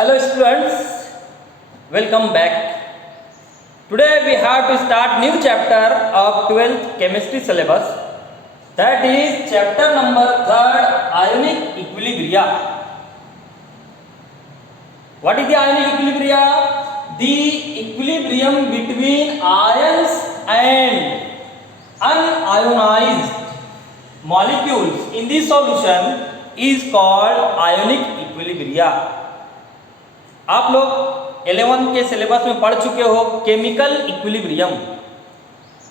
Hello students, welcome back. Today we have to start new chapter of 12th chemistry syllabus. That is chapter number 3rd, ionic equilibria. What is the ionic equilibria? The equilibrium between ions and unionized molecules in the solution is called ionic equilibria. आप लोग 11 के syllabus में पढ़ चुके हो chemical equilibrium.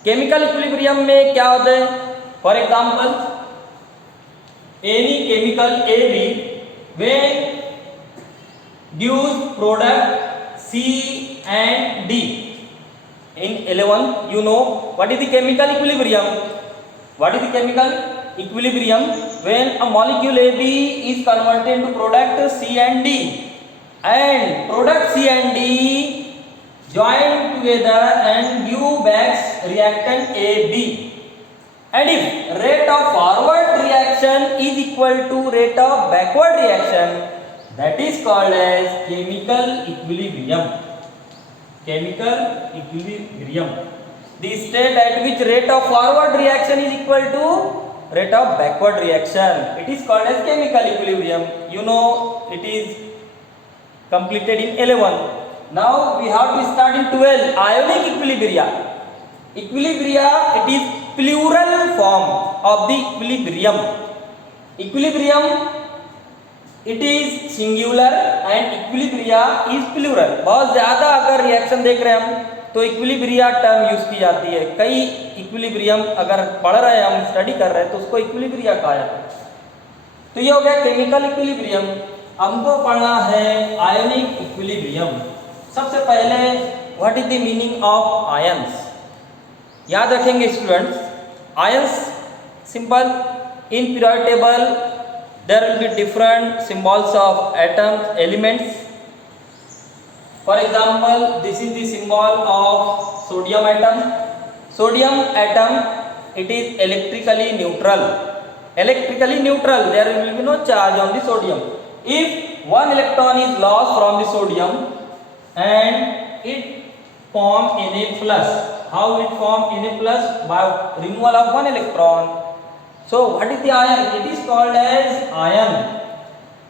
Chemical equilibrium में क्या होता है? For example any chemical A B when gives product C and D. In 11 you know what is the chemical equilibrium? What is the chemical equilibrium? When a molecule AB is converted into product C and D, and product C and D join together and give back reactant AB, and if rate of forward reaction is equal to rate of backward reaction, that is called as chemical equilibrium. Chemical equilibrium, the state at which rate of forward reaction is equal to rate of backward reaction, it is called as chemical equilibrium. You know it is completed in 11. Now we have to start in 12, ionic equilibria. Equilibria, it is plural form of the equilibrium. Equilibrium, it is singular and equilibria is plural. बहुत ज़्यादा अगर reaction देख रहे हैं हम तो equilibria term use की जाती है। कई इक्विलिब्रियम अगर पढ़ रहे हैं, हम स्टडी कर रहे हैं, तो उसको इक्विलिब्रिया कहा जाता है। तो ये हो गया केमिकल इक्विलिब्रियम। हमको पढ़ना है आयनिक इक्विलिब्रियम। सबसे पहले what is the meaning of ions? याद रखेंगे students, ions simple in periodic table there will be different symbols of atoms, elements. For example, this is the symbol of sodium atom. Sodium atom, it is electrically neutral. Electrically neutral, there will be no charge on the sodium. If one electron is lost from the sodium and it form Na plus, how it form Na plus? By removal of one electron. So what is the ion? It is called as ion.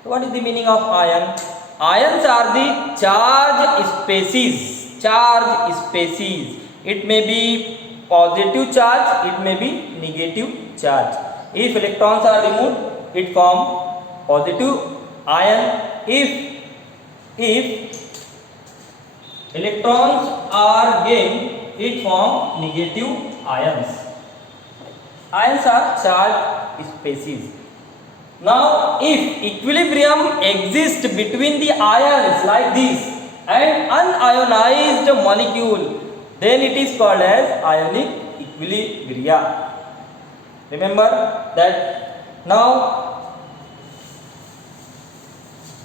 So what is the meaning of ion? Ions are the charge species. Charge species. It may be positive charge, it may be negative charge. If electrons are removed, it form positive ion. If electrons are gained, it form negative ions. Ions are charged species. Now, if equilibrium exists between the ions like this and unionized molecule, then it is called as ionic equilibria. Remember that. Now,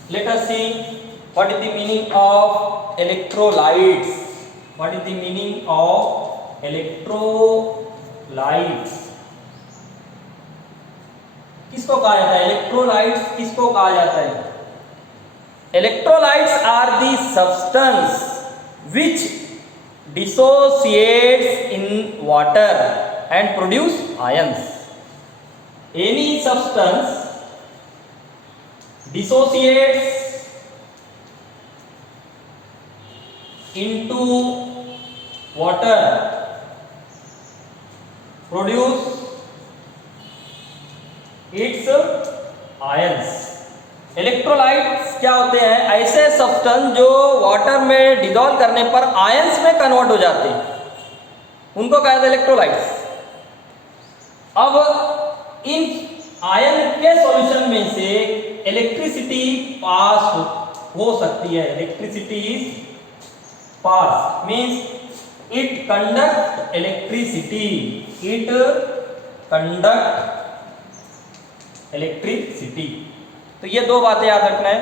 let us see what is the meaning of electrolytes. What is the meaning of electrolytes? किसको कहा जाता है? Electrolytes किसको कहा जाता है? Electrolytes are the substance which dissociates in water and produce ions. Any substance dissociates into water produce its ions. Electrolytes क्या होते हैं? ऐसे सब्सटेंस जो वाटर में डिसॉल्व करने पर आयंस में कन्वर्ट हो जाते हैं, उनको कहा जाता है इलेक्ट्रोलाइट्स. अब इन आयन के सॉल्यूशन में से इलेक्ट्रिसिटी पास हो सकती है. Electricity is pass means it conduct electricity. It conduct electricity. तो ये दो बातें याद रखना है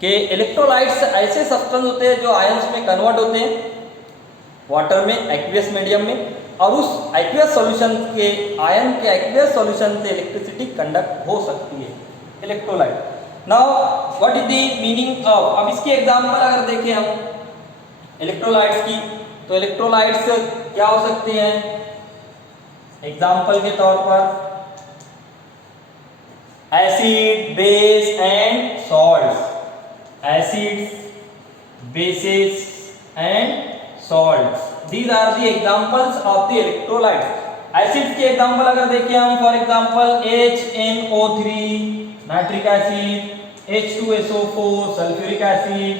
कि इलेक्ट्रोलाइट्स ऐसे सब्सटेंस होते हैं जो आयंस में कन्वर्ट होते हैं वाटर में, एक्वियस मीडियम में, और उस एक्वियस सॉल्यूशन के आयन के एक्वियस सॉल्यूशन से इलेक्ट्रिसिटी कंडक्ट हो सकती है, electrolyte. Now what is the meaning of, अब इसके एग्जांपल अगर देखें हम इलेक्ट्रोलाइट्स की, तो इलेक्ट्रोलाइट्स क्या हो सकते हैं एग्जांपल के तौर पर, acid, base and salts, acids, bases and salts, these are the examples of the electrolytes. Acids के एग्जांपल अगर देखें हम, for example HNO3 nitric acid, H2SO4 sulphuric acid,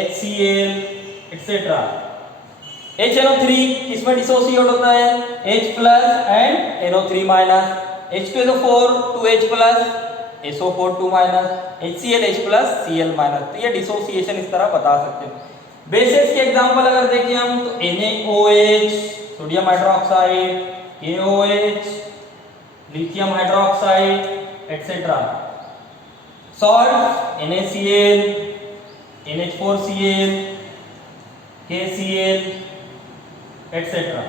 HCl etcetera. HNO3 किसमें डिसोसिएट होता है, H plus and NO3 minus, H2SO4 2H plus SO4 2 minus, HCl H plus Cl minus, तो ये dissociation इस तरह बता सकते हैं। बेसिस के एग्जांपल अगर देखें हम, तो NaOH sodium hydroxide, KOH lithium hydroxide etcetera. Salt NaCl, NH4Cl, KCl etcetera.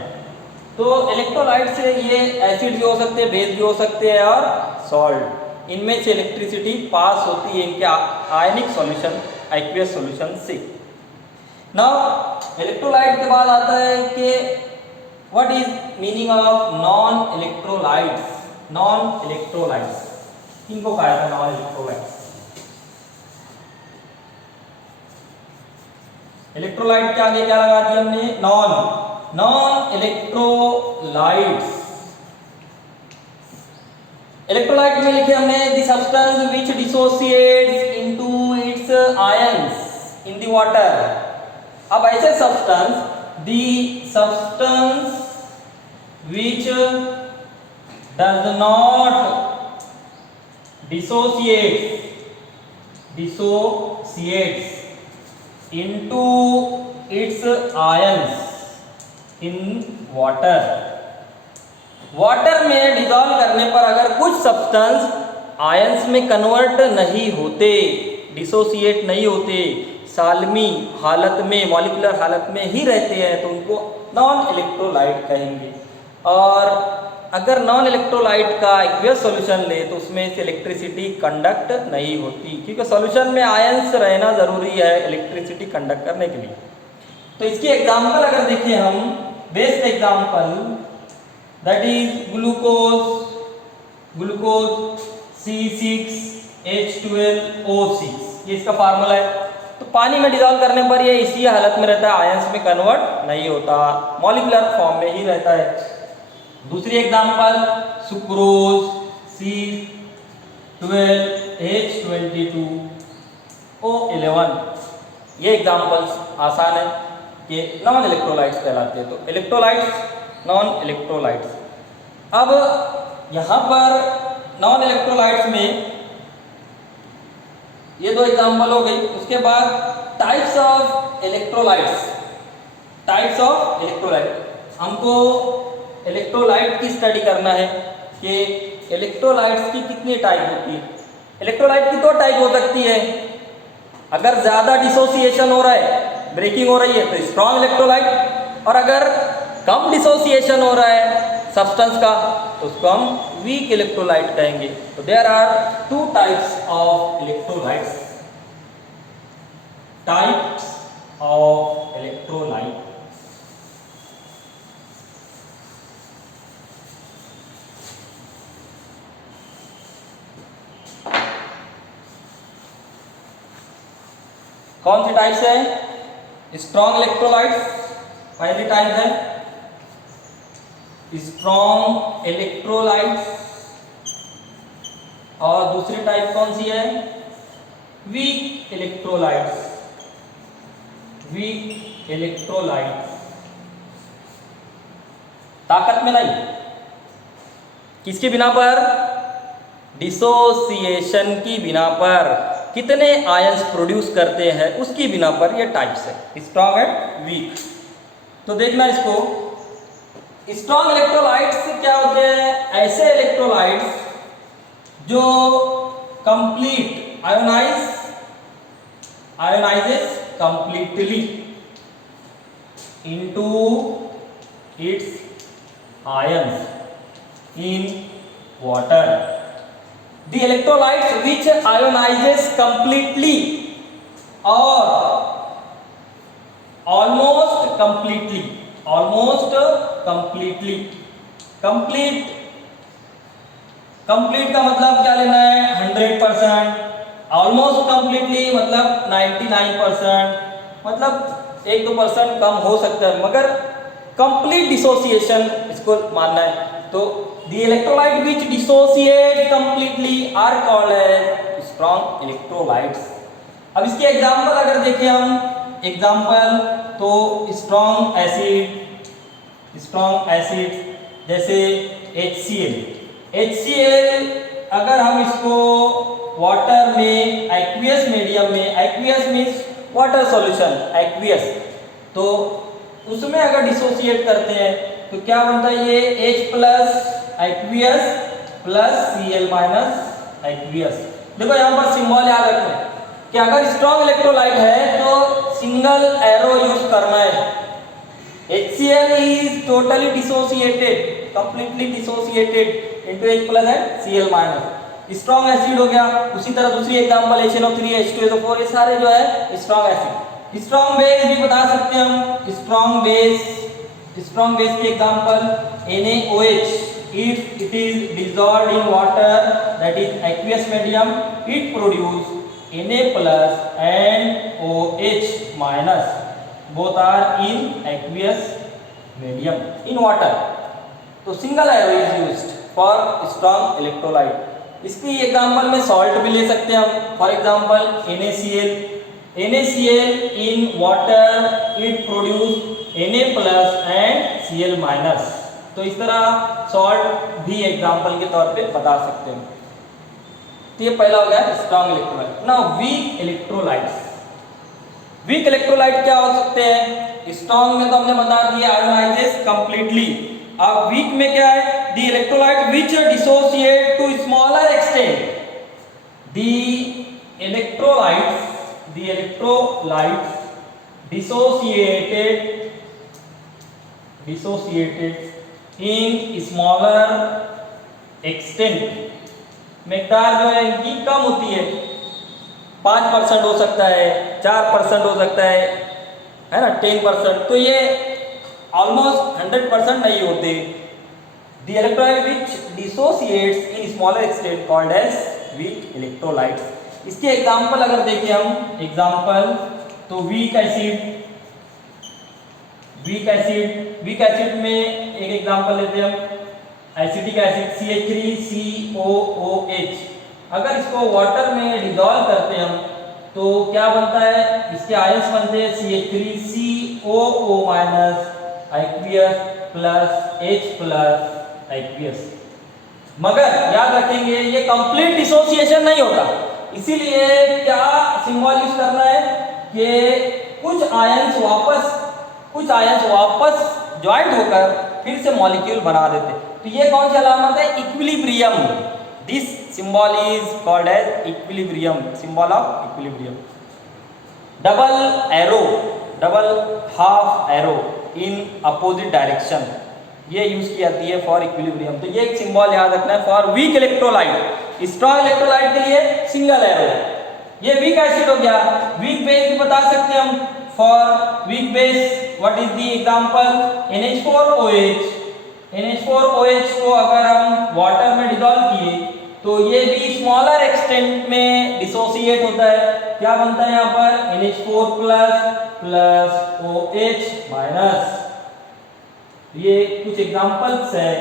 तो इलेक्ट्रोलाइट से ये एसिड भी हो सकते हैं, बेस भी हो सकते हैं और सॉल्ट, इनमें से इलेक्ट्रिसिटी पास होती है इनके आयनिक सॉल्यूशन, एक्वियस सॉल्यूशन से। नाउ इलेक्ट्रोलाइट के बाद आता है कि what is meaning of non electrolytes, non electrolytes किनको कहा जाता है नॉन इलेक्ट्रोलाइट्स। इलेक्ट्रोलाइट के आगे क्या लगा दिया हमने, नॉन इलेक्ट्रोलाइट्स। इलेक्ट्रोलाइट में लिखे हमने the substance which dissociates into its ions in the water. अब ऐसे substance, the substance which does not dissociates into its ions in water. Water में डिसॉल्व करने पर अगर कुछ सब्सटेंस आयंस में कन्वर्ट नहीं होते, डिसोसिएट नहीं होते, साल्मी हालत में, मॉलिक्यूलर हालत में ही रहते हैं, तो उनको नॉन इलेक्ट्रोलाइट कहेंगे। और अगर नॉन इलेक्ट्रोलाइट का एक्वियस सॉल्यूशन ले तो उसमें से इलेक्ट्रिसिटी कंडक्ट नहीं होती, क्योंकि सॉल्यूशन में आयंस रहना जरूरी है इलेक्ट्रिसिटी कंडक्ट करने के लिए। तो इसकी एग्जांपल अगर देखें हम, best example that is glucose C6H12O6, ये इसका फार्मूला है। तो पानी में डिसॉल्व करने पर ये इसी हालत में रहता है, आयंस में कन्वर्ट नहीं होता, मॉलिक्यूलर फॉर्म में ही रहता है। दूसरी एग्जांपल सुक्रोज C12H22O11, ये एग्जांपल्स आसान है कि नॉन इलेक्ट्रोलाइट्स कहलाते हैं। तो इलेक्ट्रोलाइट्स, नॉन इलेक्ट्रोलाइट्स। अब यहां पर नॉन इलेक्ट्रोलाइट्स में ये दो एग्जांपल हो गई। उसके बाद types of electrolytes, types of electrolyte. हमको इलेक्ट्रोलाइट की स्टडी करना है कि इलेक्ट्रोलाइट्स की कितनी टाइप होती है। इलेक्ट्रोलाइट की दो टाइप हो सकती है, अगर ज्यादा डिसोसिएशन हो रहा है, ब्रेकिंग हो रही है तो स्ट्रॉन्ग इलेक्ट्रोलाइट, और अगर कम डिसोसिएशन हो रहा है सब्सटेंस का तो उसको हम वीक इलेक्ट्रोलाइट कहेंगे। तो there are two types of electrolytes, types of electrolyte. कौन सी टाइप्स है, स्ट्रॉन्ग इलेक्ट्रोलाइट्स पहली टाइप है, स्ट्रॉन्ग इलेक्ट्रोलाइट्स, और दूसरी टाइप कौन सी है, वीक इलेक्ट्रोलाइट्स, वीक इलेक्ट्रोलाइट्स। ताकत में नहीं, किसकी बिना पर, डिसोसिएशन की बिना पर, कितने आयंस प्रोड्यूस करते हैं उसकी बिना पर ये टाइप्स है, स्ट्रॉन्ग एंड वीक। तो देखना इसको, स्ट्रॉन्ग इलेक्ट्रोलाइट्स क्या होते हैं, ऐसे इलेक्ट्रोलाइट्स जो complete ionises completely into its ions in water. The electrolytes which ionises completely और ऑलमोस्ट कंप्लीटली, कंप्लीट, कंप्लीट का मतलब क्या लेना है 100%, ऑलमोस्ट कंप्लीटली मतलब 99%, मतलब 1-2% कम हो सकता है, मगर कंप्लीट डिसोसिएशन इसको मानना है। तो the electrolyte which dissociate completely are called as strong electrolytes. अब इसके एग्जांपल अगर देखें हम, एग्जांपल तो स्ट्रॉन्ग एसिड जैसे HCl, अगर हम इसको वाटर में एक्वियस मीडियम में, aqueous means water solution, aqueous, तो उसमें अगर डिसोसिएट करते हैं तो क्या बनता है, ये H plus aqueous plus Cl minus aqueous. देखो यहाँ पर सिंबल याद रखना है कि अगर स्ट्रॉन्ग इलेक्ट्रोलाइट है तो सिंगल एरो यूज करना है। HCl is totally dissociated, completely dissociated into H plus and Cl minus. Strong acid हो गया। उसी तरह दूसरी एग्जांपल HNO3 H2SO4, ये सारे जो है स्ट्रॉन्ग एसिड। स्ट्रॉन्ग बेस भी बता सकते हैं हम, स्ट्रॉन्ग बेस की example NaOH, if it is dissolved in water that is aqueous medium, it produce Na plus and OH minus, both are in aqueous medium in water, तो single arrow is used for strong electrolyte. इसकी example में salt भी ले सकते हैं हम, for example NaCl in water it produce Na plus and Cl minus, तो इस तरह सॉल्ट भी एग्जांपल के तौर पे बता सकते हैं। तो ये पहला हो गया strong electrolyte. Now weak electrolytes, weak electrolyte क्या हो सकते हैं? स्ट्रॉन्ग में तो हमने बता दिया आयोनाइजेस कंप्लीटली। अब वीक में क्या है? The electrolyte which dissociate to smaller extent, the electrolytes dissociated in smaller extent, मिकदार जो है इनकी कम होती है, 5% हो सकता है, 4% हो सकता है ना, 10%, तो ये ऑलमोस्ट 100% नहीं होते। The electrolyte which dissociates in smaller extent called as weak electrolytes. इसके एग्जांपल अगर देखें हम, एग्जांपल तो वीक एसिड में एक एग्जांपल लेते हैं हम, एसिटिक एसिड CH3COOH, अगर इसको वाटर में डिसॉल्व करते हैं हम तो क्या बनता है? इसके आयंस बनते हैं CH3COO minus aqueous plus H plus aqueous. मगर याद रखेंगे ये कंप्लीट डिसोसिएशन नहीं होता, इसीलिए क्या सिंबल यूज करना है कि कुछ आयंस वापस ज्वाइंट होकर फिर से मॉलिक्यूल बना देते। तो ये कौन सी अलामत है? Equilibrium. This symbol is called as equilibrium, symbol of equilibrium. Double half arrow in opposite direction, ये यूज की जाती है फॉर इक्विलिब्रियम। तो ये एक सिंबल याद रखना है for weak electrolyte. Strong electrolyte के लिए सिंगल एरो। ये वीक एसिड हो गया। वीक बेस भी बता सकते हैं हम, for weak base what is the example? NH4OH को अगर हम वाटर में डिसॉल्व किए तो ये भी स्मॉलर एक्सटेंट में डिसोसिएट होता है। क्या बनता है यहाँ पर? NH4 plus OH minus. ये कुछ एग्जांपल्स है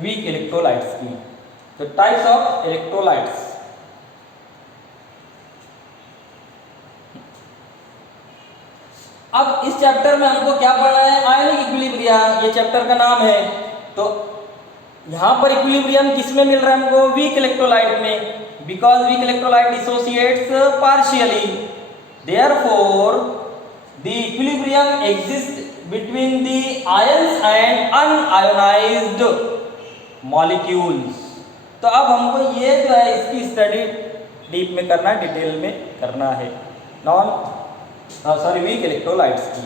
वीक इलेक्ट्रोलाइट्स की। तो टाइप्स ऑफ इलेक्ट्रोलाइट्स, अब इस चैप्टर में हमको क्या पढ़ना है? आयनिक इक्विलिब्रिया, ये चैप्टर का नाम है। तो यहाँ पर इक्विलिब्रियम किसमें मिल रहा है हमको? वीक इलेक्ट्रोलाइट में, because weak electrolyte dissociates partially, therefore the equilibrium exist between the ions and unionised molecules. तो अब हमको ये जो है इसकी स्टडी डीप में करना है, डिटेल में करना है वीक इलेक्ट्रोलाइट्स की।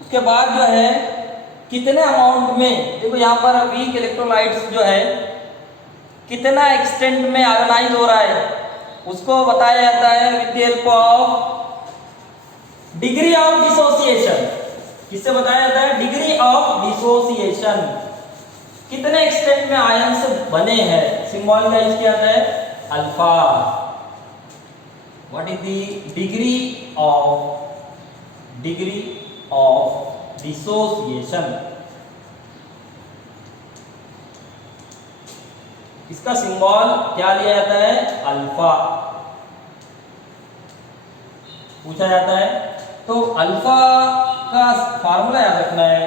उसके बाद जो है कितने अमाउंट में, देखो यहाँ पर वीक इलेक्ट्रोलाइट्स जो है कितना एक्सटेंट में आयोनाइज हो रहा है उसको बताया जाता है with the help of degree of dissociation. किससे बताया जाता है? Degree of dissociation. कितने एक्सटेंट में आयंस बने हैं, सिंबल का यूज किया जाता है alpha. What is the degree of dissociation? इसका सिंबल क्या लिया जाता है? अल्फा पूछा जाता है। तो अल्फा का फार्मूला याद रखना है,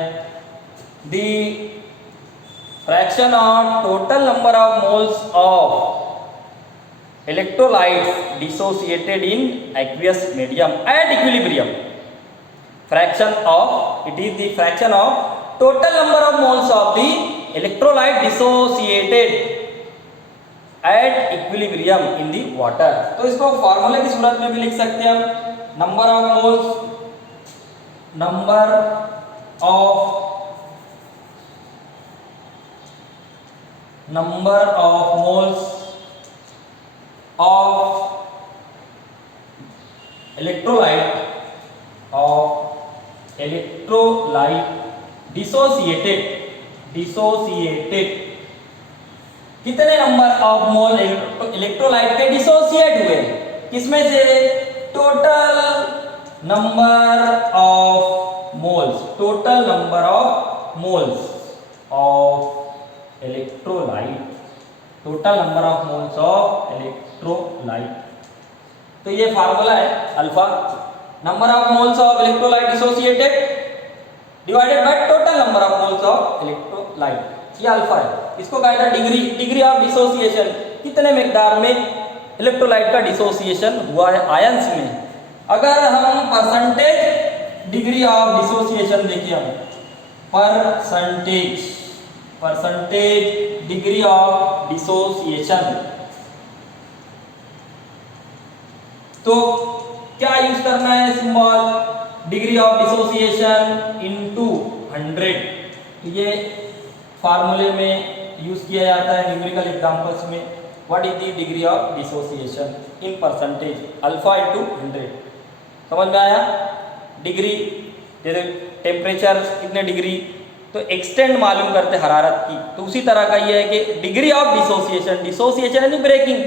the fraction of total number of moles of electrolytes dissociated in aqueous medium at equilibrium. Fraction of, it is the fraction of total number of moles of the electrolyte dissociated at equilibrium in the water. तो इसको फॉर्मूले की सूरत में भी लिख सकते हैं हम, number of moles of electrolyte dissociated कितने नंबर ऑफ मोल इलेक्ट्रोलाइट के डिसोसिएट हुए, किसमें से? Total number of moles of electrolyte, total number of moles of electrolyte. तो ये फार्मूला है alpha, number of moles of electrolyte dissociated divided by total number of moles of electrolyte, ये alpha है। इसको कहा जाता है डिग्री ऑफ डिसोसिएशन, कितने मिकदार में इलेक्ट्रोलाइट का डिसोसिएशन हुआ है आयंस में। अगर हम परसेंटेज डिग्री ऑफ डिसोसिएशन देखिए, हम परसेंटेज डिग्री ऑफ डिसोसिएशन, तो क्या यूज करना है symbol? Degree of dissociation into 100। तो ये फार्मूले में यूज किया जाता है न्यूमेरिकल एग्जांपल्स में। What is the degree of dissociation in percentage? Alpha into 100। समझ में आया? डिग्री जैसे टेम्परेचर कितने डिग्री, तो एक्सटेंड मालूम करते हरारत की, तो उसी तरह का ये है कि डिग्री ऑफ डिसोसिएशन यानी ब्रेकिंग,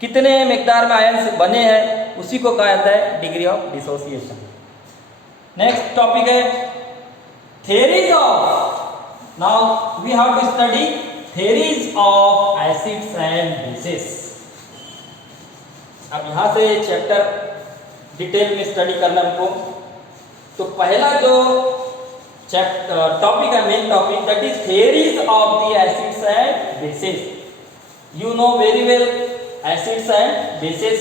कितने मिकदार में आयंस बने हैं उसी को कहा जाता है degree of dissociation. Next topic है theories of, now we have to study theories of acids and bases। अब यहाँ से चैप्टर डिटेल में स्टडी करना हमको। तो पहला जो टॉपिक है, main topic, that is theories of the acids and bases। You know very well acids and bases।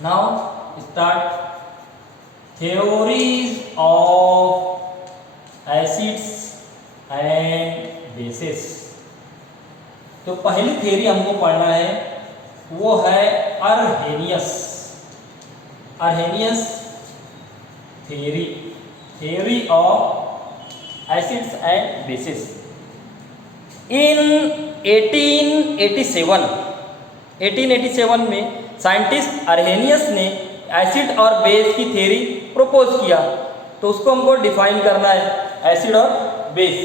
Now start theories of acids and bases। तो पहली थ्योरी हमको पढ़ना है वो है अर्हेनियस theory of acids and bases। in 1887 में scientist अर्हेनियस ने acid और बेस की थ्योरी प्रपोज किया। तो उसको हमको डिफाइन करना है, एसिड और बेस।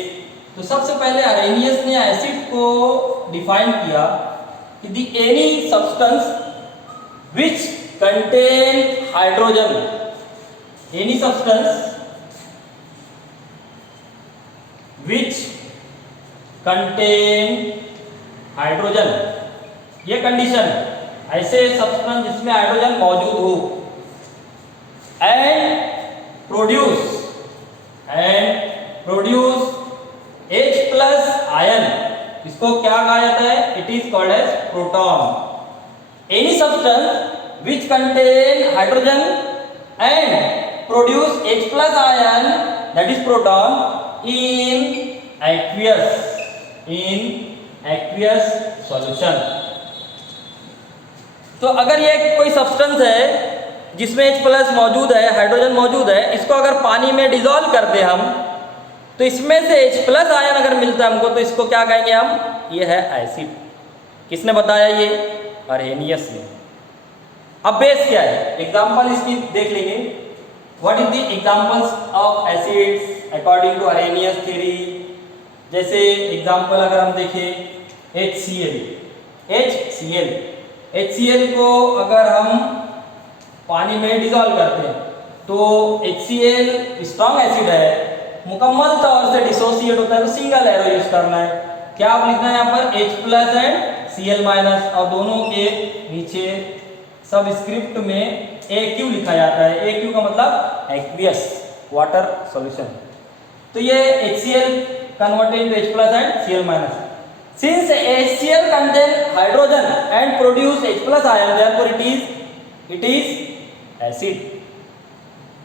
तो सबसे पहले अर्हेनियस ने एसिड को डिफाइन किया कि the any substance which contain hydrogen, any substance which contain hydrogen, ये कंडीशन, ऐसे सब्सटेंस जिसमें हाइड्रोजन मौजूद हो, एंड प्रोड्यूस H+ आयन, इसको क्या कहा जाता है? It is called as proton. Any substance which contain hydrogen and produce H+ ion, that is proton, in aqueous solution. तो अगर ये कोई सब्सटेंस है जिसमें H+ मौजूद है, हाइड्रोजन मौजूद है, इसको अगर पानी में डिसॉल्व कर दे हम, तो इसमें से H+ आयन अगर मिलता है हमको, तो इसको क्या कहेंगे हम? ये है एसिड। किसने बताया? ये अरेनियस ने। अब बेस क्या है? एग्जाम्पल इसकी देख लेंगे। What is the examples of acids according to Arrhenius theory? जैसे एग्जाम्पल अगर हम देखें HCl को अगर हम पानी में डिसॉल्व करते हैं तो HCl स्ट्रॉन्ग एसिड है, मुकम्मल तौर से डिसोसिएट होता है, तो सिंगल एरो यूज करना है। क्या आप लिखना है यहाँ पर? H+ एंड Cl-, और दोनों के नीचे सबस्क्रिप्ट में AQ लिखा जाता है। AQ का मतलब एक्वियस वाटर सॉल्यूशन। तो ये HCl converted into H+ and Cl-. Since HCl contain hydrogen and produce H+ ion, therefore it is acid.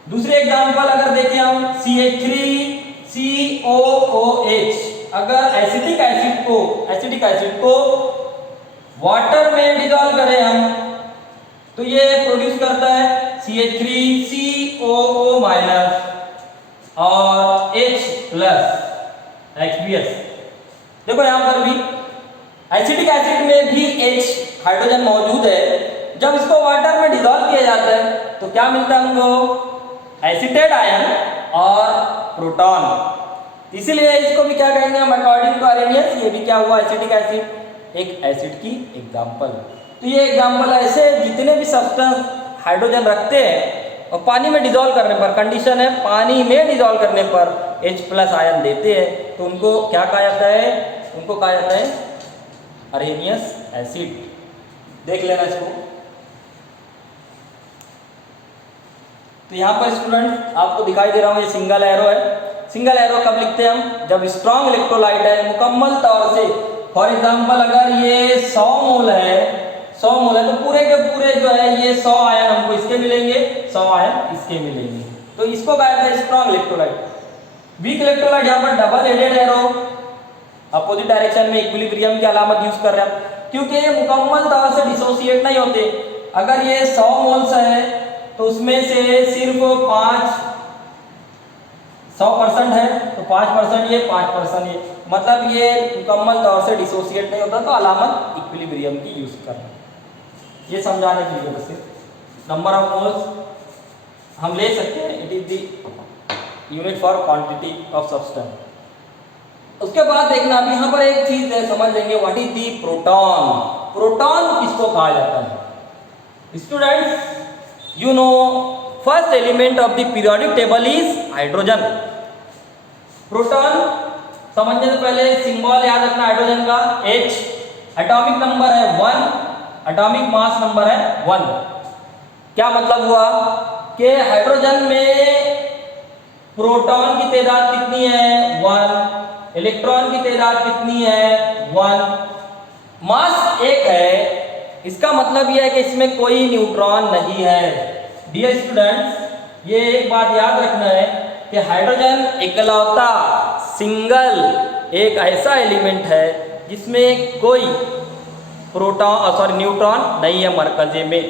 दूसरे एग्जांपल अगर देखें हम CH3COOH, अगर एसिटिक एसिड को वाटर में डिसॉल्व करें हम, तो ये प्रोड्यूस करता है CH3COO- और H+ एक्वियस। देखो यहां पर भी एसिटिक एसिड में भी H हाइड्रोजन मौजूद है। जब इसको वाटर में डिसॉल्व किया जाता है तो क्या मिलता है हमको? एसिटेट आयन और प्रोटॉन। इसीलिए इसको भी क्या कहेंगे हम? अकॉर्डिंग टू अरेनियस ये भी क्या हुआ? एसिटिक एसिड, एक एसिड की एग्जांपल। तो ये एग्जांपल ऐसे जितने भी सब्सटेंस हाइड्रोजन रखते हैं और पानी में डिसॉल्व करने पर, कंडीशन है पानी में डिसॉल्व करने पर H+ आयन देते हैं, तो उनको क्या कहा जाता है? उनको कहा जाता है अरेनियस एसिड। देख लेना इसको। तो यहाँ पर स्टूडेंट आपको दिखाई दे रहा हूँ, ये सिंगल एरो है। सिंगल एरो कब लिखते हैं हम? जब स्ट्रॉन्ग इलेक्ट्रोलाइट है, मुकम्मल तौर से। फॉर एग्जांपल अगर ये 100 मोल है तो पूरे के पूरे जो है ये 100 आयन हमको इसके मिलेंगे, 100 आयन इसके मिलेंगे। तो इसको कहा जाता है स्ट्रॉन्ग इलेक्ट्रोलाइट। वीक इलेक्ट्रोलाइट यहाँ पर double headed arrow, opposite direction में इक्विलिब्रियम की अलामत यूज कर रहे हैं, क्योंकि ये मुकम्मल तौर से डिसोसिएट नहीं होते। अगर ये 100 मोल्स है तो उसमें से सिर्फ 100% है, तो 5% ये, 5% ये, मतलब ये मुकम्मल तौर से डिसोसिएट नहीं होता, तो अलामत इक्विलिब्रियम की यूज करना। ये समझाने के लिए वैसे नंबर ऑफ मोल्स हम ले सकते हैं, it is the unit for quantity of substance. उसके बाद देखना अब यहाँ पर एक चीज है, समझ लेंगे what is the proton. Proton किसको कहा जाता है? Students you know first element of the periodic table is hydrogen. Proton समझने से पहले सिंबल याद रखना हाइड्रोजन का, H, एटॉमिक नंबर है 1, एटॉमिक मास नंबर है 1। क्या मतलब हुआ कि हाइड्रोजन में प्रोटॉन की तादाद कितनी है? 1। इलेक्ट्रॉन की तादाद कितनी है? 1। मास 1 है, इसका मतलब यह है कि इसमें कोई न्यूट्रॉन नहीं है। डियर स्टूडेंट्स ये एक बात याद रखना है कि हाइड्रोजन इकलौता सिंगल एक ऐसा एलिमेंट है जिसमें कोई न्यूट्रॉन नहीं है मरकजे में।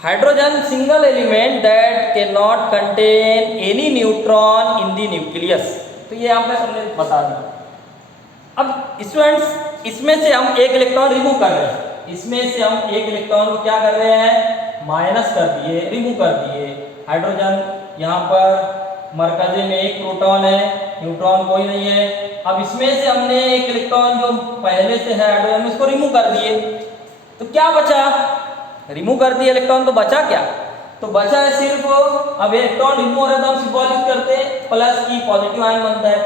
Hydrogen single element that can not contain any neutron in the nucleus. तो ये आपने हमने बता दिया। अब स्टूडेंट्स इसमें से हम एक इलेक्ट्रॉन रिमूव कर रहे हैं, इसमें से हम एक इलेक्ट्रॉन को क्या कर रहे हैं? माइनस कर दिए, रिमूव कर दिए। हाइड्रोजन यहाँ पर मरकजे में एक प्रोटॉन है, न्यूट्रॉन कोई नहीं है। अब इसमें से हमने एक इलेक्ट्रॉन जो पहले से है हाइड्रोजन में, उसको रिमूव कर दिए, तो क्या बचा? रिमूव कर दिए इलेक्ट्रॉन, तो बचा क्या? तो बचा है सिर्फ, अब इलेक्ट्रॉन रिमूव हो रहा है तो हम सिंबल यूज करते हैं, प्लस की पॉजिटिव आयन बनता है।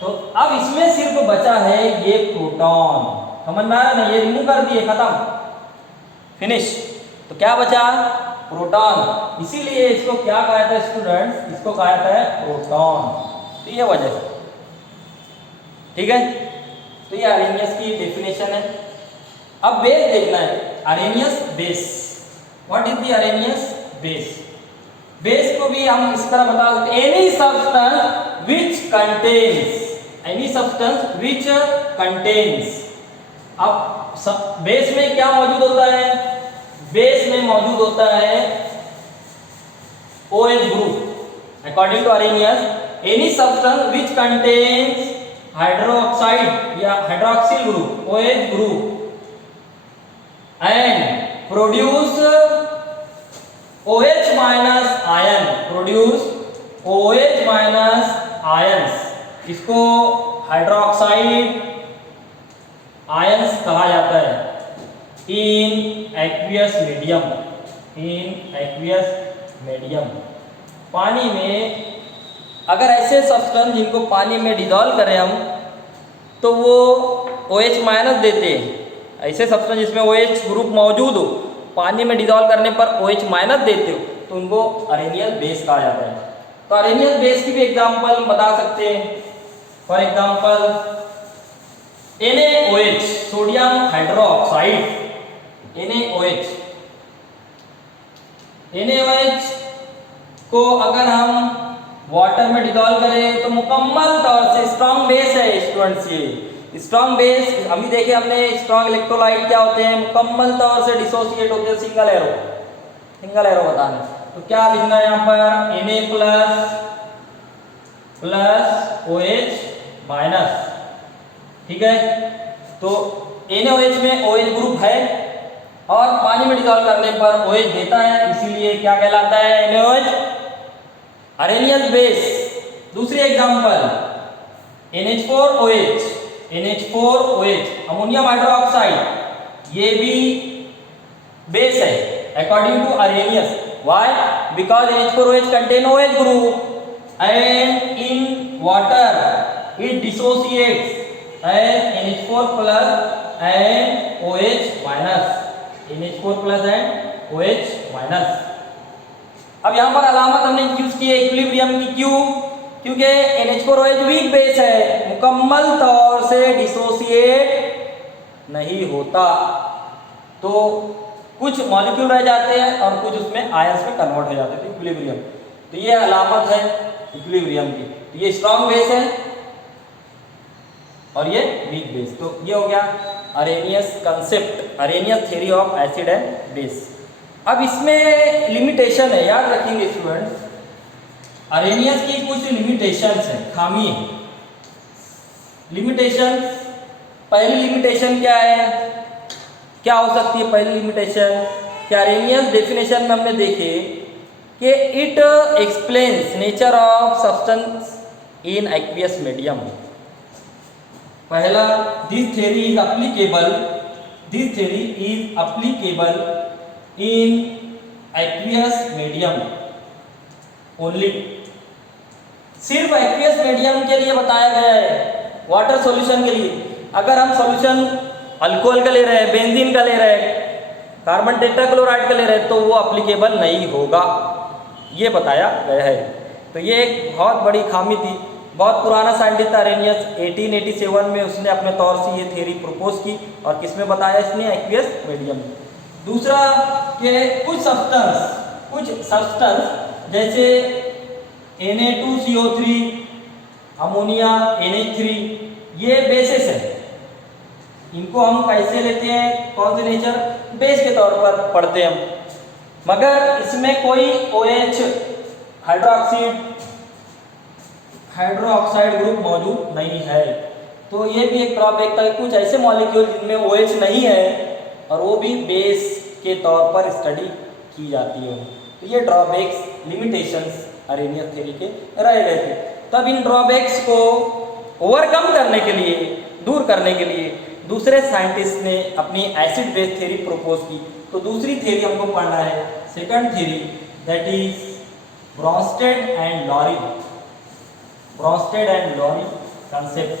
तो अब इसमें सिर्फ बचा है ये प्रोटॉन। समझ में आ रहा है ना? ये रिमूव कर दिए, खत्म, फिनिश। तो क्या बचा? प्रोटॉन। इसीलिए इसको क्या कहा जाता है स्टूडेंट्स? इसको कहा जाता है प्रोटॉन। तो ये वजह से, ठीक है। तो ये अरेनियस की डेफिनेशन है। अब बेस देखना है, Arrhenius base. What is the Arrhenius base? Base को भी हम इस तरह बता सकते हैं, एनी सब्सटेंस व्हिच कंटेन्स अब बेस में क्या मौजूद होता है? बेस में मौजूद होता है OH group. According to Arrhenius, any substance which contains hydroxide या hydroxyl group OH group and produce OH minus ion, produce OH minus ions, इसको हाइड्रोक्साइड आयंस कहा जाता है in aqueous medium, in aqueous medium. पानी में अगर ऐसे substance जिनको पानी में डिजॉल्व करें हम तो वो OH माइनस देते हैं। ऐसे सब्सटेंस जिसमें OH ग्रुप मौजूद हो, पानी में डिजॉल्व करने पर OH माइनस देते हो तो उनको अरेनियस बेस कहा जाता है। तो अरेनियस बेस की भी एग्जांपल बता सकते हैं। For example NaOH, sodium hydroxide, NaOH। NaOH को अगर हम वाटर में डिजॉल्व करें तो मुकम्मल तौर से स्ट्रॉन्ग बेस है स्टूडेंट्स। ये स्ट्रॉन्ग बेस अभी देखे हमने, स्ट्रॉन्ग इलेक्ट्रोलाइट क्या होते हैं? मुकम्मल तौर से डिसोसिएट होते हैं सिंगल एरो, सिंगल एरो बताना। तो क्या लिखना है यहाँ पर? Na प्लस OH माइनस, ठीक है। तो NaOH में OH ग्रुप है और पानी में डिजॉल्व करने पर OH देता है, इसीलिए क्या कहलाता है? NaOH Arrhenius base. दूसरी example NH4OH, NH4OH ammonium hydroxide, ये भी बेस है according to Arrhenius। Why? Because NH4OH contain OH group and in water it dissociates as NH4 plus and OH minus, NH4 plus and OH minus. अब यहाँ पर अलामत हमने use की है इक्विलिब्रियम की, क्यों? क्योंकि NH4OH वीक बेस है, मुकम्मल तौर से डिसोसिएट नहीं होता, तो कुछ मॉलिक्यूल रह जाते हैं और कुछ उसमें आयंस में कन्वर्ट हो जाते हैं, इक्विलिब्रियम। तो ये अलामत है इक्विलिब्रियम की। तो ये स्ट्रॉन्ग बेस है और ये वीक बेस। तो ये हो गया Arrhenius concept, Arrhenius theory of acid and base. अब इसमें लिमिटेशन है, याद रखेंगे स्टूडेंट्स। अरेनियस की कुछ लिमिटेशंस है, खामी है। लिमिटेशन, पहली लिमिटेशन क्या है? क्या हो सकती है पहली लिमिटेशन? कि अरेनियस डेफिनेशन में हमने देखे कि it explains nature of substance in aqueous medium. पहला, this theory is applicable, this theory is applicable in aqueous medium only. सिर्फ एक्वियस मीडियम के लिए बताया गया है, वाटर सॉल्यूशन के लिए। अगर हम सॉल्यूशन अल्कोहल का ले रहे हैं, बेंजीन का ले रहे हैं, कार्बन टेट्राक्लोराइड का ले रहे हैं, तो वो अप्लीकेबल नहीं होगा, ये बताया गया है। तो ये एक बहुत बड़ी खामी थी। बहुत पुराना साइंटिस्ट था अरेनियस, 1887 में उसने अपने तौर से ये थ्योरी प्रपोज की और किसमें बताया इसने? एक्वियस मीडियम में। दूसरा कि कुछ सब्सटेंस जैसे Na2CO3, अमोनिया, NH3, ये बेसिस है। इनको हम कैसे लेते हैं? कौन से नेचर? बेस के तौर पर पढ़ते हैं हम, मगर इसमें कोई OH हाइड्रोक्साइड ग्रुप मौजूद नहीं है। तो ये भी एक ड्रॉबैक था। कुछ ऐसे मॉलिक्यूल जिनमें OH नहीं है और वो भी बेस के तौर पर स्टडी की जाती है। तो ये ड्रॉबैक्स, लिमिटेशंस अरेनियस थ्योरी के रह गए थे। तब इन ड्रॉबैक्स को ओवरकम करने के लिए, दूर करने के लिए दूसरे साइंटिस्ट ने अपनी एसिड बेस थ्योरी प्रपोज की। तो दूसरी थ्योरी हमको पढ़ना है, second theory, that is Bronsted and Lowry, Bronsted and Lowry concept.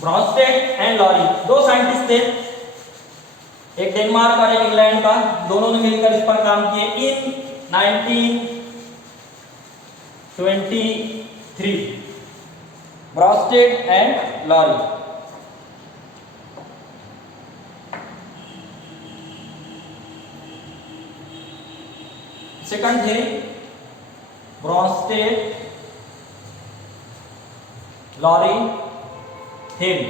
Bronsted and Lowry दो साइंटिस्ट थे, एक डेनमार्क और एक इंग्लैंड का। दोनों ने मिलकर इस पर काम किए in 1923। Bronsted and Lowry. Second theory Bronsted Lowry theory,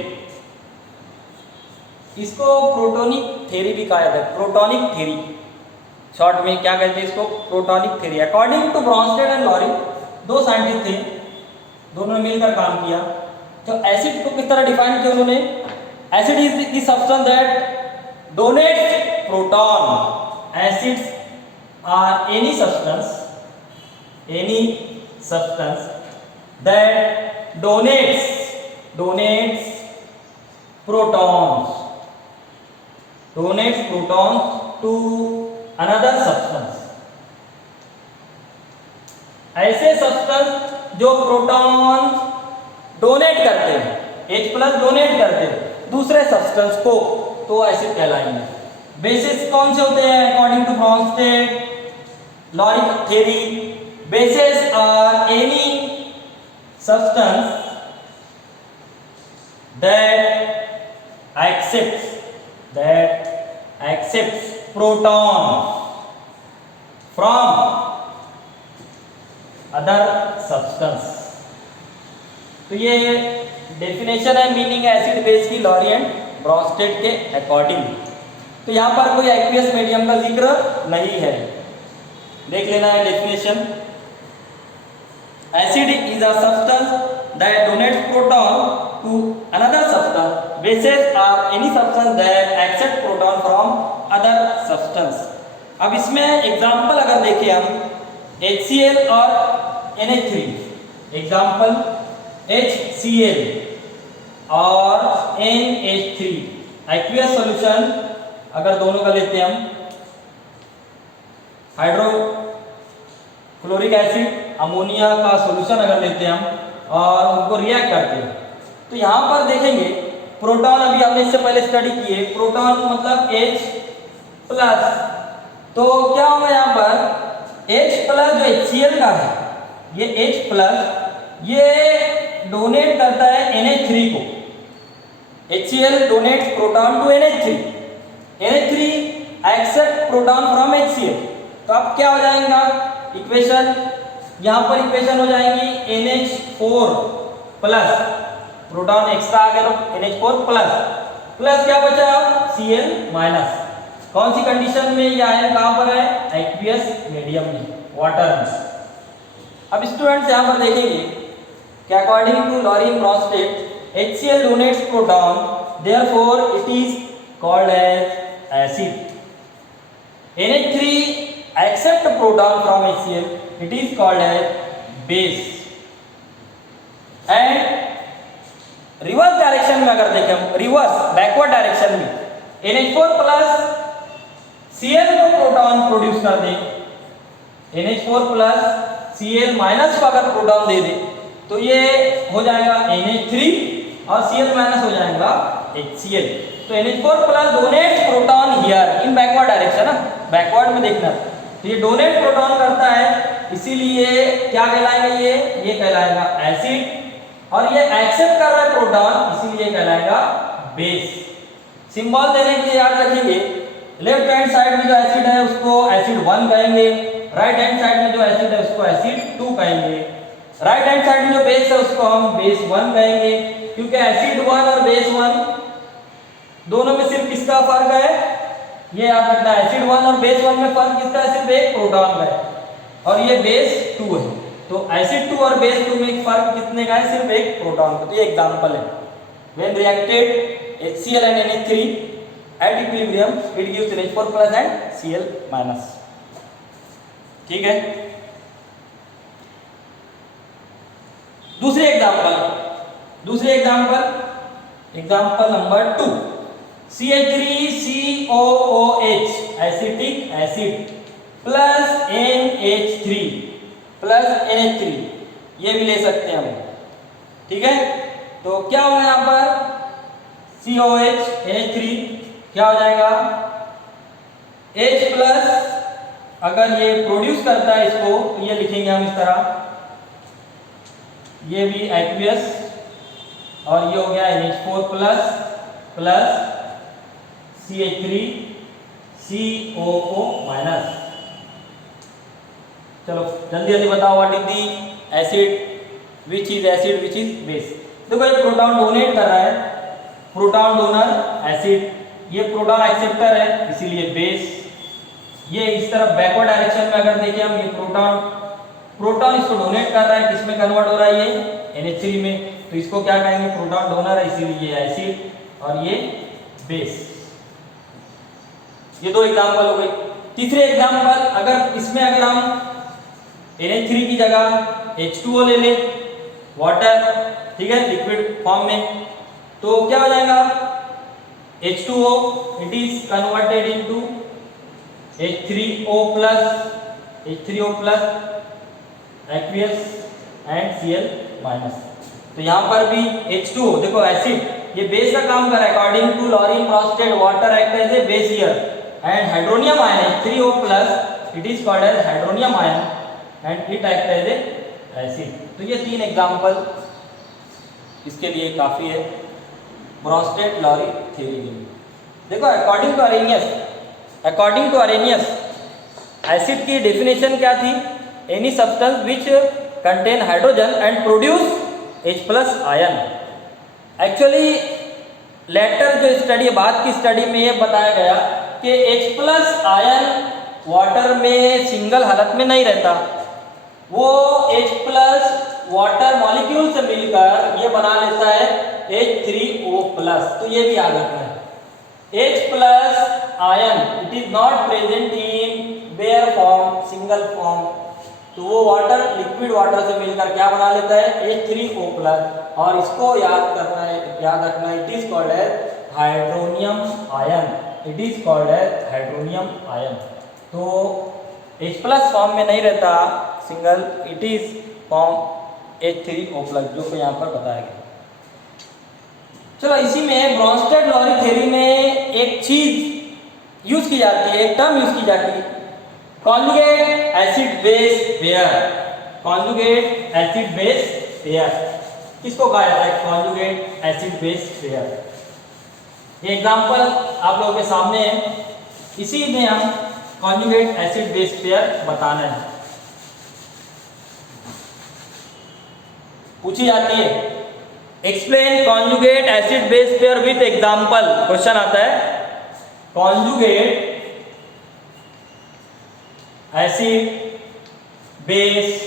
इसको प्रोटोनिक थ्योरी भी कहा जाता है, प्रोटोनिक थ्योरी शॉर्ट में क्या कहते हैं इसको, protonic theory. According to Bronsted and Lowry, दो साइंटिस्ट थे, दोनों ने मिलकर काम किया। तो एसिड को किस तरह डिफाइन किया उन्होंने, acid is the substance that donates proton. Acids are any substance that donates protons to another substance। ऐसे सब्सटेंस जो प्रोटॉन डोनेट करते हैं, H+ डोनेट करते हैं दूसरे सब्सटेंस को, तो एसिड कहलाएंगे। बेसिस कौन से होते हैं according to Bronsted Lowry theory, bases are any substance that accepts protons from other substance। तो ये डेफिनेशन है, मीनिंग है एसिड बेस की लॉरी एंड ब्रॉन्स्टेड के अकॉर्डिंग। तो यहाँ पर कोई एक्वियस मीडियम का जिक्र नहीं है, देख लेना है definition. Acid is a substance that donates proton to another substance। Bases are any substance that accept proton from other substance। अब इसमें एग्जाम्पल अगर देखें हम HCl और NH3, एग्जाम्पल HCl और NH3 एक्वियस सॉल्यूशन अगर दोनों का लेते हैं हम, हाइड्रोक्लोरिक एसिड अमोनिया का सॉल्यूशन अगर लेते हैं हम और उनको रिएक्ट करते हैं, तो यहाँ पर देखेंगे प्रोटॉन, अभी हमने इससे पहले स्टडी किए, प्रोटॉन मतलब H+, तो क्या होगा यहाँ पर H+ जो HCl का है, ये H+ ये डोनेट करता है NH3 को। HCl donates proton to NH3, NH3 accept proton from HCl। तो अब क्या हो जाएगा इक्वेशन, यहाँ पर इक्वेशन हो जाएंगी NH4+, प्रोटॉन एक्स्ट्रा आ गया तो NH4+, प्लस क्या बचा Cl-। कौन सी कंडीशन में ये आयन कहाँ पर है, एक्वियस मीडियम में, वाटर में। अब स्टूडेंट्स यहाँ पर देखेंगे कि according to Lowry Bronsted HCl donates proton, therefore it is called as acid. NH3 accept proton from HCl, it is called as base। and reverse direction में अगर देखें हम, रिवर्स बैकवर्ड डायरेक्शन में NH4+ Cl को proton produce कर दे, NH4+ Cl- को अगर proton दे दे तो ये हो जाएगा NH3 और Cl- हो जाएगा HCl। तो NH4+ donates proton here in backward direction, backward में देखना, तो ये डोनेट प्रोटॉन करता है, इसीलिए क्या कहलाएगा ये कहलाएगा एसिड, और ये एक्सेप्ट कर रहा है प्रोटॉन, इसीलिए कहलाएगा बेस। सिंबल देने के लिए याद रखेंगे, लेफ्ट हैंड साइड में जो एसिड है उसको एसिड 1 कहेंगे, राइट हैंड साइड में जो एसिड है उसको एसिड 2 कहेंगे, राइट हैंड साइड में जो बेस है उसको हम बेस 1 कहेंगे, क्योंकि एसिड 1 और बेस 1 दोनों में सिर्फ किसका फर्क है, ये याद रखना, एसिड 1 और बेस 1 में फर्क किसका है, सिर्फ एक प्रोटॉन का है, और ये बेस 2 है। तो एसिड 2 और बेस 2 में फर्क कितने का है, सिर्फ एक प्रोटॉन का। तो ये एग्जांपल है, when reacted HCl and NH3 at equilibrium it gives NH4+ and Cl-। ठीक है, दूसरे example number 2, CH3COOH acetic acid plus NH3 plus NH3, ये भी ले सकते हैं हम। ठीक है, तो क्या होगा यहाँ पर COH NH3 क्या हो जाएगा, H+ अगर ये प्रोड्यूस करता है इसको तो ये लिखेंगे हम इस तरह, ये भी एक्वियस, और ये हो गया NH4+ प्लस CH3COO-। चलो जल्दी जल्दी बताओ, what is the acid, which is acid, which is base. देखो ये प्रोटॉन डोनेट कर रहा है, प्रोटॉन डोनर एसिड, ये प्रोटॉन एक्सेप्टर है इसीलिए बेस। ये इस तरफ बैकवर्ड डायरेक्शन में अगर देखें हम, ये प्रोटॉन इसको डोनेट कर रहा है, किसमें कन्वर्ट हो रहा है, ये NH3 में, तो इसको क्या कहेंगे, प्रोटॉन डोनर है इसीलिए ये एसिड और ये बेस। ये दो एग्जांपल हो गए। तीसरे एग्जांपल, अगर इसमें अगर हम NH3 की जगह H2O ले ले, वाटर, ठीक है, लिक्विड फॉर्म में, तो क्या हो जाएगा, H2O it is converted into H3O plus aqueous and Cl minus. तो यहाँ पर भी H2O, देखो एसिड, ये बेस का काम कर रहा है, according to Lowry Bronsted water act as a base here, and hydronium ion H3O plus it is called as hydronium ion and it act as a acid. तो ये तीन एग्जांपल इसके लिए काफी है ब्रॉन्स्टेड लॉरेन थ्योरी के लिए। देखो अकॉर्डिंग टू अरेनियस एसिड की डेफिनेशन क्या थी, any substance which contain hydrogen and produce H+ ion. Actually later जो स्टडी है, बाद की स्टडी में ये बताया गया कि H+ आयन वाटर में सिंगल हालत में नहीं रहता, वो H+ वाटर मॉलिक्यूल से मिलकर ये बना लेता है H3O+। तो ये भी याद रखना है, H+ ion it is not present in bare form, single form, तो वो वाटर लिक्विड वाटर से मिलकर क्या बना लेता है, H3O+, और इसको याद रखना है, it is called as hydronium ion, it is called as hydronium ion. तो H+ फॉर्म में नहीं रहता single, it is form H3O+, जो कि यहाँ पर बताया गया। चलो इसी में ब्रॉन्स्टेड लॉरी थ्योरी में एक चीज यूज की जाती है, एक टर्म यूज की जाती है, conjugate acid base pair. Conjugate acid base pair किसको कहा जाता है, कॉन्जुगेट एसिड बेस पेयर। ये एग्जांपल आप लोगों के सामने है, इसी में हम कॉन्जुगेट एसिड बेस पेयर बताना है। पूछी जाती है, explain conjugate acid base pair with example. Question आता है कॉन्जुगेट एसिड बेस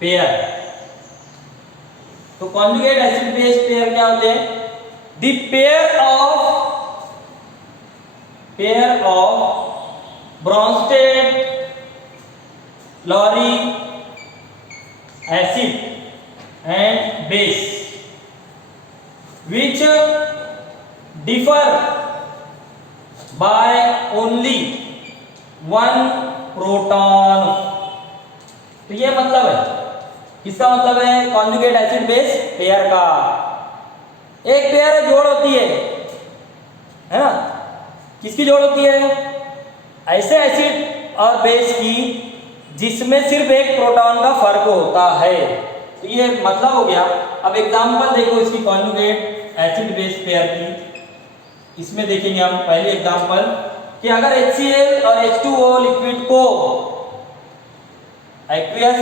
पेयर। तो कॉन्जुगेट एसिड बेस पेयर क्या होते हैं, the pair of Brønsted Lowry acid and base which differ by only one proton। तो ये मतलब है, किसका मतलब है, कॉन्जुगेट एसिड बेस पेयर का। एक पेयर है, जोड़ होती है ना, किसकी जोड़ होती है, ऐसे एसिड और बेस की जिसमें सिर्फ एक प्रोटॉन का फर्क होता है। तो ये मतलब हो गया। अब एग्जांपल देखो इसकी कॉन्जुगेट एसिड बेस पेयर की, इसमें देखेंगे हम पहले एग्जांपल कि अगर HCl और H2O लिक्विड को एक्वियस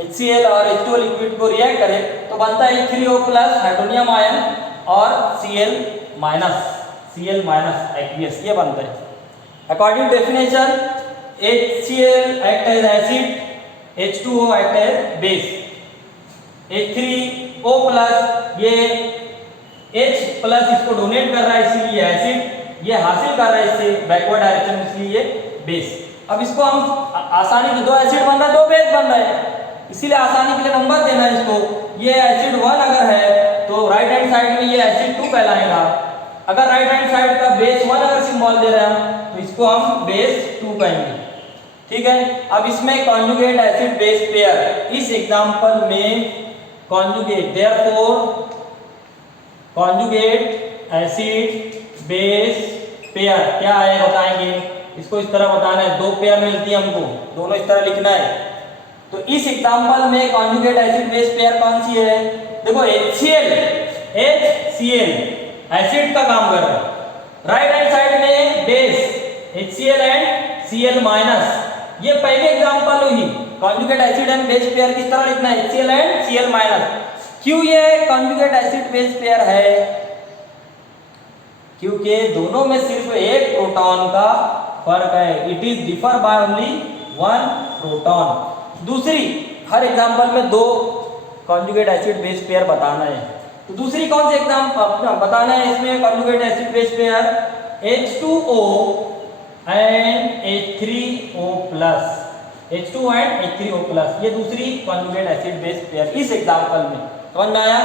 HCl और H2O लिक्विड को रिएक्ट करे तो बनता है H3O+ हाइड्रोनियम आयन और Cl माइनस एक्वियस, ये बनता है। According definition HCl act as acid, H2O act as base, H3O+ ये H+ इसको डोनेट कर रहा है इसीलिए एसिड, ये हासिल कर रहा है इससे बैकवर्ड डायरेक्शन इसलिए बेस। अब इसको हम आसानी से, दो एसिड बन रहा है, दो बेस बन रहा है, इसीलिए आसानी के लिए नंबर देना है इसको। ये एसिड 1 अगर है तो राइट हैंड साइड में ये एसिड 2 कहलाएगा। अगर राइट हैंड साइड का बेस 1 अगर सिंबल दे रहे हैं तो इसको हम बेस 2 कहेंगे, ठीक है। अब इसमें कॉन्जुगेट एसिड बेस पेयर, इस एग्जांपल में conjugate, therefore conjugate acid base pair क्या है बताएंगे, इसको इस तरह बताना है, दो पेयर मिलती है हमको, दोनों इस तरह लिखना है। तो इस एग्जांपल में कॉन्जुगेट एसिड बेस पेयर कौन सी है, देखो HCl एसिड का काम कर रहा है, राइट हैंड साइड में base HCl and Cl minus, ये पहले एग्जांपल हुई। Conjugate acid and base pair किस तरह लिखना है, HCl एंड Cl माइनस। क्यों ये कॉन्जुगेट एसिड बेस पेयर है, क्योंकि दोनों में सिर्फ एक प्रोटॉन का फर्क है, it is differ by only one proton. दूसरी, हर एग्जांपल में दो कॉन्जुगेट एसिड बेस पेयर बताना है, तो दूसरी कौन सी एग्जांपल बताना है इसमें conjugate acid base pair, H2O and H3O plus, H2 and H3O plus, ये दूसरी कॉन्जुगेट एसिड बेस पेयर इस एग्जांपल में। समझ में आया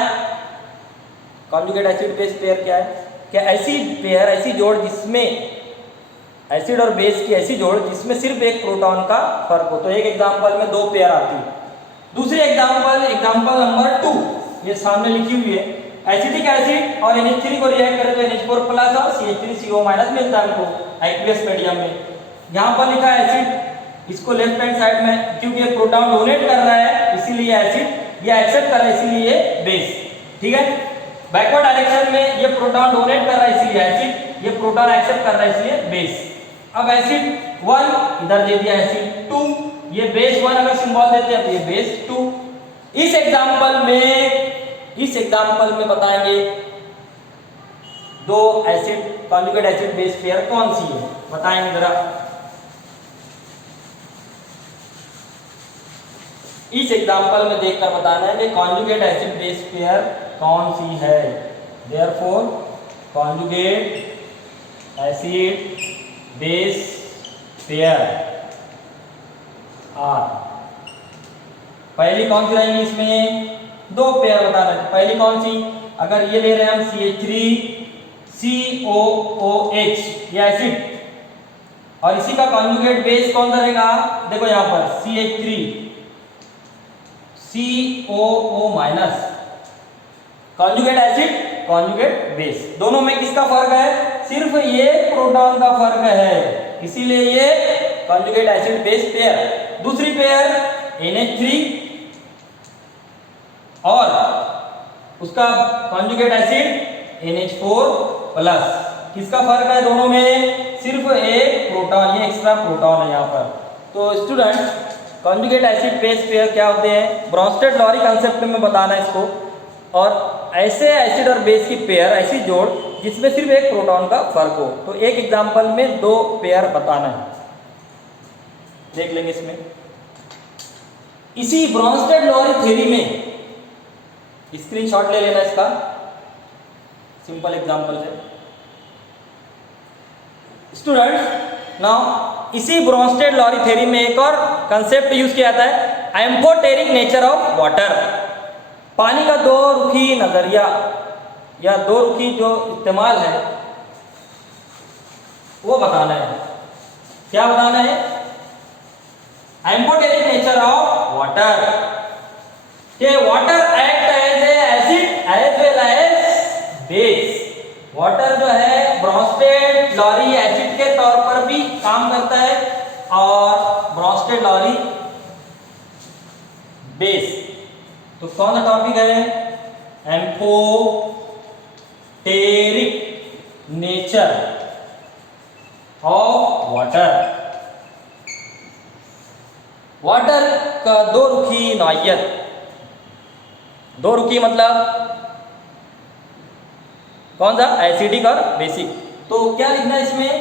कॉन्जुगेट एसिड बेस पेयर क्या है, क्या ऐसी पेयर, ऐसी जोड़ जिसमें एसिड और बेस की ऐसी जोड़ जिसमें सिर्फ एक प्रोटॉन का फर्क हो, तो एक एग्जांपल में दो पेयर आती है। दूसरी एग्जांपल नंबर 2 ये सामने लिखी हुई है, एसिटिक एसिड और NH3 को रिएक्ट करें तो NH4 प्लस और CH3CO माइनस मिलता है हमको एक्वियस मीडियम में। यहाँ पर लिखा है एसिड, इसको लेफ्ट हैंड साइड में, क्योंकि ये प्रोटॉन डोनेट कर रहा है इसीलिए एसिड, ये एक्सेप्ट कर रहा है इसीलिए बेस, ठीक है। बैकवर्ड डायरेक्शन में ये प्रोटॉन डोनेट कर रहा है इसीलिए एसिड, ये प्रोटॉन एक्सेप्ट कर रहा है इसलिए बेस। अब एसिड 1 इधर दे दिया, एसिड 2, ये बेस 1 अगर सिंबल देते हैं तो ये बेस 2। इस एग्जांपल में बताएंगे दो acid conjugate acid base pair कौन सी है, बताएंगे जरा। इस एग्जांपल में देखकर बताना है कि कॉन्जुगेट एसिड बेस पेयर कौन सी है। Therefore conjugate acid base pair are, पहली कौन सी रहेंगी, इसमें दो पेयर बताना है। पहली कौन सी, अगर ये ले रहे हैं हम CH3COOH ये एसिड, और इसी का कॉन्जुगेट बेस कौन सा रहेगा, देखो यहाँ पर CH3COO minus, conjugate acid conjugate base, दोनों में किसका फर्क है, सिर्फ ये प्रोटॉन का फर्क है, इसीलिए ये कॉन्जुगेट एसिड बेस पेयर। दूसरी पेयर NH3 और उसका कॉन्जुगेट एसिड NH4 प्लस, किसका फर्क है दोनों में, सिर्फ एक प्रोटॉन, ये एक्स्ट्रा प्रोटॉन है यहाँ पर। तो student conjugate acid base pair क्या होते हैं, ब्रॉन्स्टेड लॉरी कंसेप्ट में बताना है इसको, और ऐसे एसिड और बेस की पेयर, ऐसी जोड़ जिसमें सिर्फ एक प्रोटॉन का फर्क हो, तो एक एग्जांपल में दो पेयर बताना है, देख लेंगे इसमें। इसी ब्रॉन्स्टेड लॉरी थ्योरी में स्क्रीनशॉट ले लेना इसका, सिंपल एग्जांपल से। स्टूडेंट्स नाउ इसी ब्रॉन्स्टेड लॉरी थ्योरी में एक और कंसेप्ट यूज किया जाता है, एम्फोटेरिक नेचर ऑफ वाटर, पानी का दो रुखी नजरिया या दो रुखी जो इस्तेमाल है वो बताना है। क्या बताना है, एम्फोटेरिक नेचर ऑफ वाटर, कि water act as a acid as well as base. Water जो है ब्रॉन्स्टेड लॉरी एसिड के तौर पर भी काम करता है और ब्रॉन्स्टेड लॉरी बेस। तो कौन सा टॉपिक है, amphoteric nature of water. Water का दो रुखी नौइयत, दो रुखी मतलब कौन सा, एसिडिक और बेसिक। तो क्या लिखना है इसमें,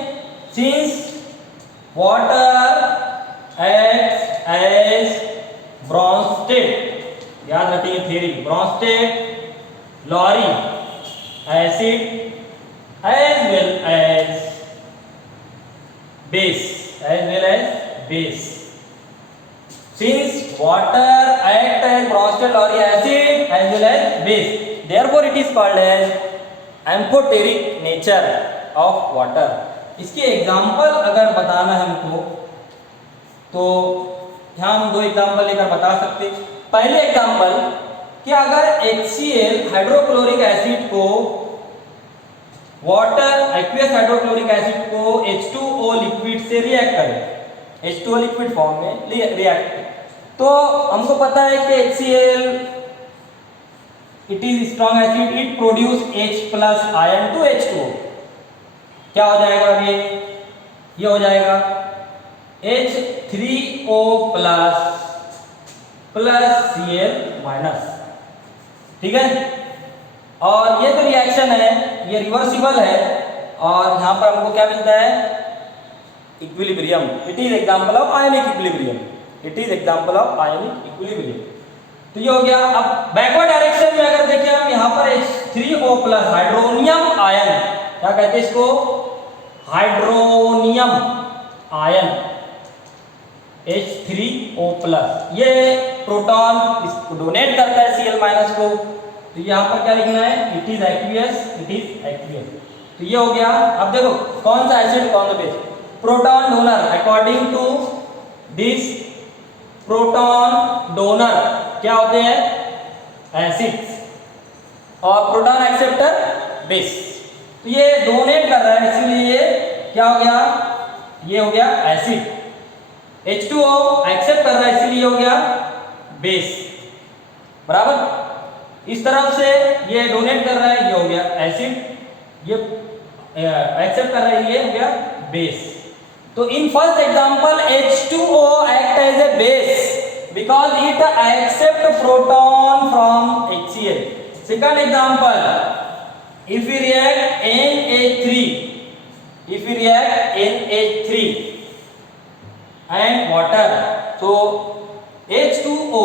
since water acts as Bronsted, याद रखिए theory, Bronsted Lowry acid as well as base, since water act as Bronsted lorry acid as well as base, therefore it is called as amphoteric nature of water। इसके example अगर बताना है हमको तो यहाँ हम दो एग्जाम्पल लेकर बता सकते। पहले एग्जाम्पल कि अगर HCl हाइड्रोक्लोरिक एसिड को वाटर एक्वियस हाइड्रोक्लोरिक एसिड को H2O लिक्विड से रिएक्ट करें, H2O लिक्विड फॉर्म में रिएक्ट करें, तो हमको पता है कि HCl it is strong acid, it produce H plus ion to H2O। क्या हो जाएगा अब ये हो जाएगा H3O plus plus Cl minus. ठीक है, और ये जो रिएक्शन है ये रिवर्सिबल है और यहाँ पर हमको क्या मिलता है, equilibrium. It is example of ionic equilibrium. It is example of ionic equilibrium. तो ये हो गया। अब बैकवर्ड डायरेक्शन में अगर देखें हम यहाँ पर H3O प्लस हाइड्रोनियम आयन, क्या कहते हैं इसको, हाइड्रोनियम आयन H3O प्लस, ये प्रोटॉन इसको डोनेट करता है Cl माइनस को। तो यहाँ पर क्या लिखना है, it is aqueous, it is aqueous. तो ये हो गया। अब देखो कौन सा एसिड कौन सा base, proton donor according to this proton donor क्या होते हैं, एसिड्स, और प्रोटॉन एक्सेप्टर बेस। तो ये डोनेट कर रहा है इसलिए ये क्या हो गया, ये हो गया एसिड। H2O एक्सेप्ट कर रहा है इसलिए हो गया बेस, बराबर। इस तरफ से ये डोनेट कर रहा है, ये हो गया एसिड, ये एक्सेप्ट कर रहा है, ये हो गया बेस। तो in first example H2O act as a base because it accept proton from HCl। Second example, if we react NH3, if we react NH3 and water, so H2O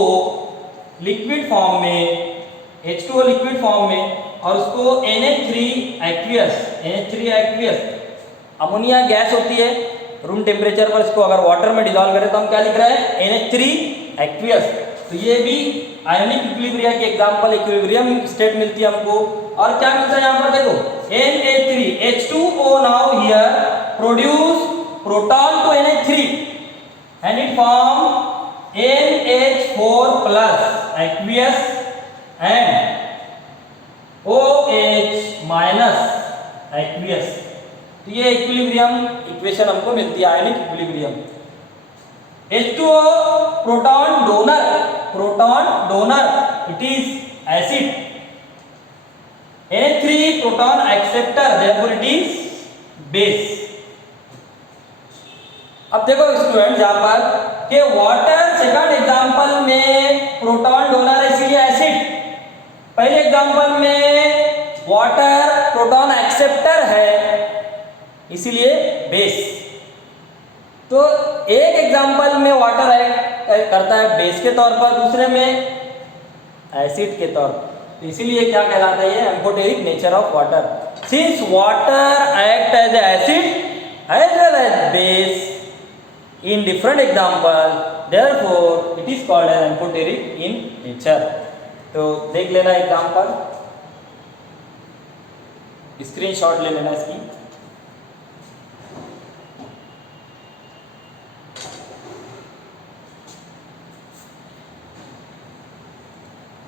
liquid form में, H2O liquid form में, और उसको NH3 aqueous, NH3 aqueous ammonia gas होती है room temperature पर, इसको अगर water में डिसॉल्व करें तो हम क्या लिख रहे हैं, NH3 एक्वियस। तो ये भी आयनिक इक्विलिब्रिया की एग्जांपल, इक्विलिब्रियम स्टेट मिलती है हमको। और क्या मिलता है यहाँ पर देखो, NH3, H2O now here produce proton to NH3 and it form NH4 plus aqueous and OH minus aqueous। तो ये इक्विलिब्रियम इक्वेशन हमको मिलती है, ionic equilibrium. H2O proton donor, proton donor it is acid, NH3 proton acceptor therefore it is base. अब देखो student यहाँ पर कि वाटर सेकंड एग्जांपल में प्रोटॉन डोनर इसलिए एसिड, पहले एग्जांपल में वाटर प्रोटॉन एक्सेप्टर है इसीलिए बेस। तो एक एग्जांपल में वाटर एक्ट करता है बेस के तौर पर, दूसरे में एसिड के तौर पर, तो इसीलिए क्या कहलाता है ये, amphoteric nature of water. Since water act as acid as well as base in different example, therefore it is called as amphoteric in nature। तो देख लेना एग्जांपल, स्क्रीनशॉट ले लेना इसकी।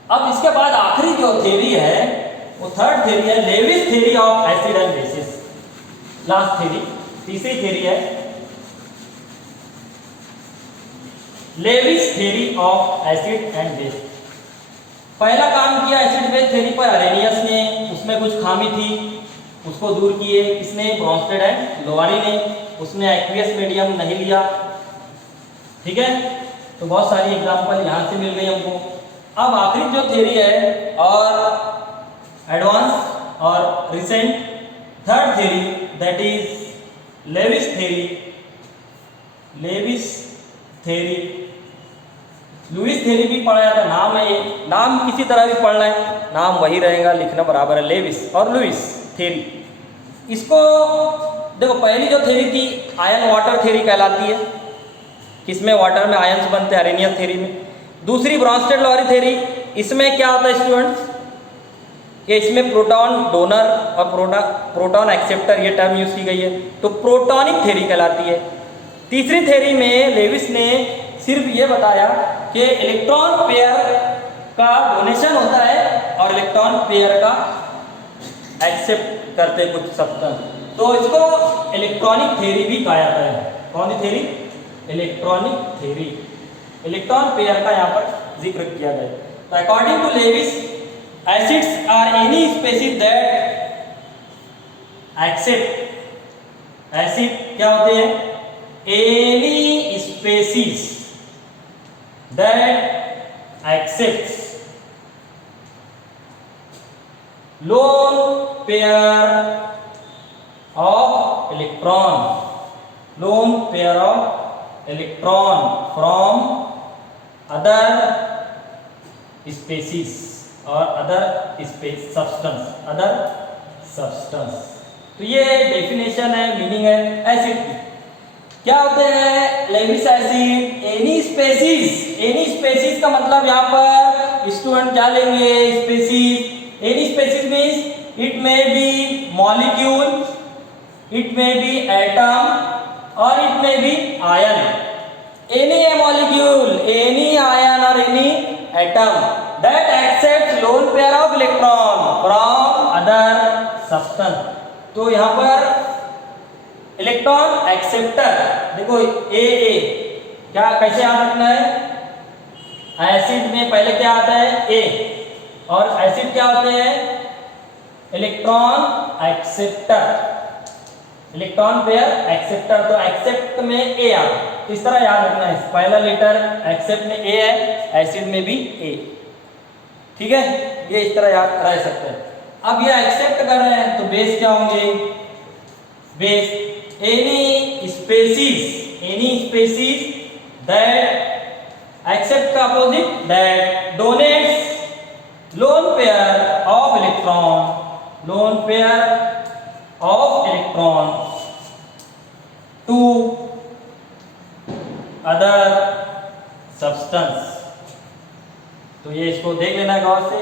अब इसके बाद आखिरी जो थ्योरी है वो थर्ड थ्योरी है, Lewis theory of acid and bases. Last theory, तीसरी थ्योरी है Lewis theory of acid and base. पहला काम किया एसिड बेस थ्योरी पर अरेनियस ने, उसमें कुछ खामी थी उसको दूर किए, किसने, ब्रॉन्स्टेड एंड लोवारी ने, उसने एक्वियस मीडियम नहीं लिया। ठीक है, तो बहुत सारी एग्जांपल यहाँ से मिल गई हमको। अब आखिरी जो थ्योरी है और एडवांस और recent third theory, that is Lewis theory. Lewis theory, Lewis theory भी पढ़ा जाता, नाम है, नाम किसी तरह भी पढ़ना है, नाम वही रहेगा, लिखना बराबर है, लेविस और लुईस थ्योरी। इसको देखो, पहली जो थ्योरी थी आयन वाटर थ्योरी कहलाती है, किसमें वाटर में आयन्स बनते हैं, अरेनियस थ्योरी में। दूसरी ब्रॉन्स्टेड लोवारी थ्योरी, इसमें क्या होता है स्टूडेंट्स कि इसमें प्रोटॉन डोनर और प्रोटॉन एक्सेप्टर ये टर्म यूज की गई है, तो प्रोटॉनिक थ्योरी कहलाती है। तीसरी थ्योरी में लेविस ने सिर्फ ये बताया कि इलेक्ट्रॉन पेयर का डोनेशन होता है और इलेक्ट्रॉन पेयर का एक्सेप्ट करते कुछ सब्सटेंस, तो इसको इलेक्ट्रॉनिक थ्योरी भी कहा जाता है। कौन सी theory, electronic theory, electron pair का यहाँ पर जिक्र किया गया। तो according to Lewis, acids are any species that accept, acid क्या होते हैं, any species that accepts lone pair of electron from other species or other substance। तो ये डेफिनेशन है, मीनिंग है एसिड की। क्या होते हैं लेविस एसिड? एनी स्पेसीज का मतलब यहाँ पर स्टूडेंट क्या लेंगे? Species. Any species means it may be molecule, it may be atom or it may be ion. Any molecule, any ion और any atom that accepts lone pair of electron from other substance। तो यहाँ पर electron acceptor, देखो ए क्या कैसे याद रखना है? एसिड में पहले क्या आता है? ए। और एसिड क्या होते हैं? Electron acceptor, electron pair acceptor. तो एक्सेप्ट में ए आता है, इस तरह याद रखना है। पहला लेटर एक्सेप्ट में ए है, एसिड में भी ए। ठीक है, ये इस तरह याद रह सकते हैं। अब ये एक्सेप्ट कर रहे हैं तो बेस क्या होंगे? Base any species that accept का opposite that donates lone pair of electron to other substance. तो ये इसको देख लेना गौर से।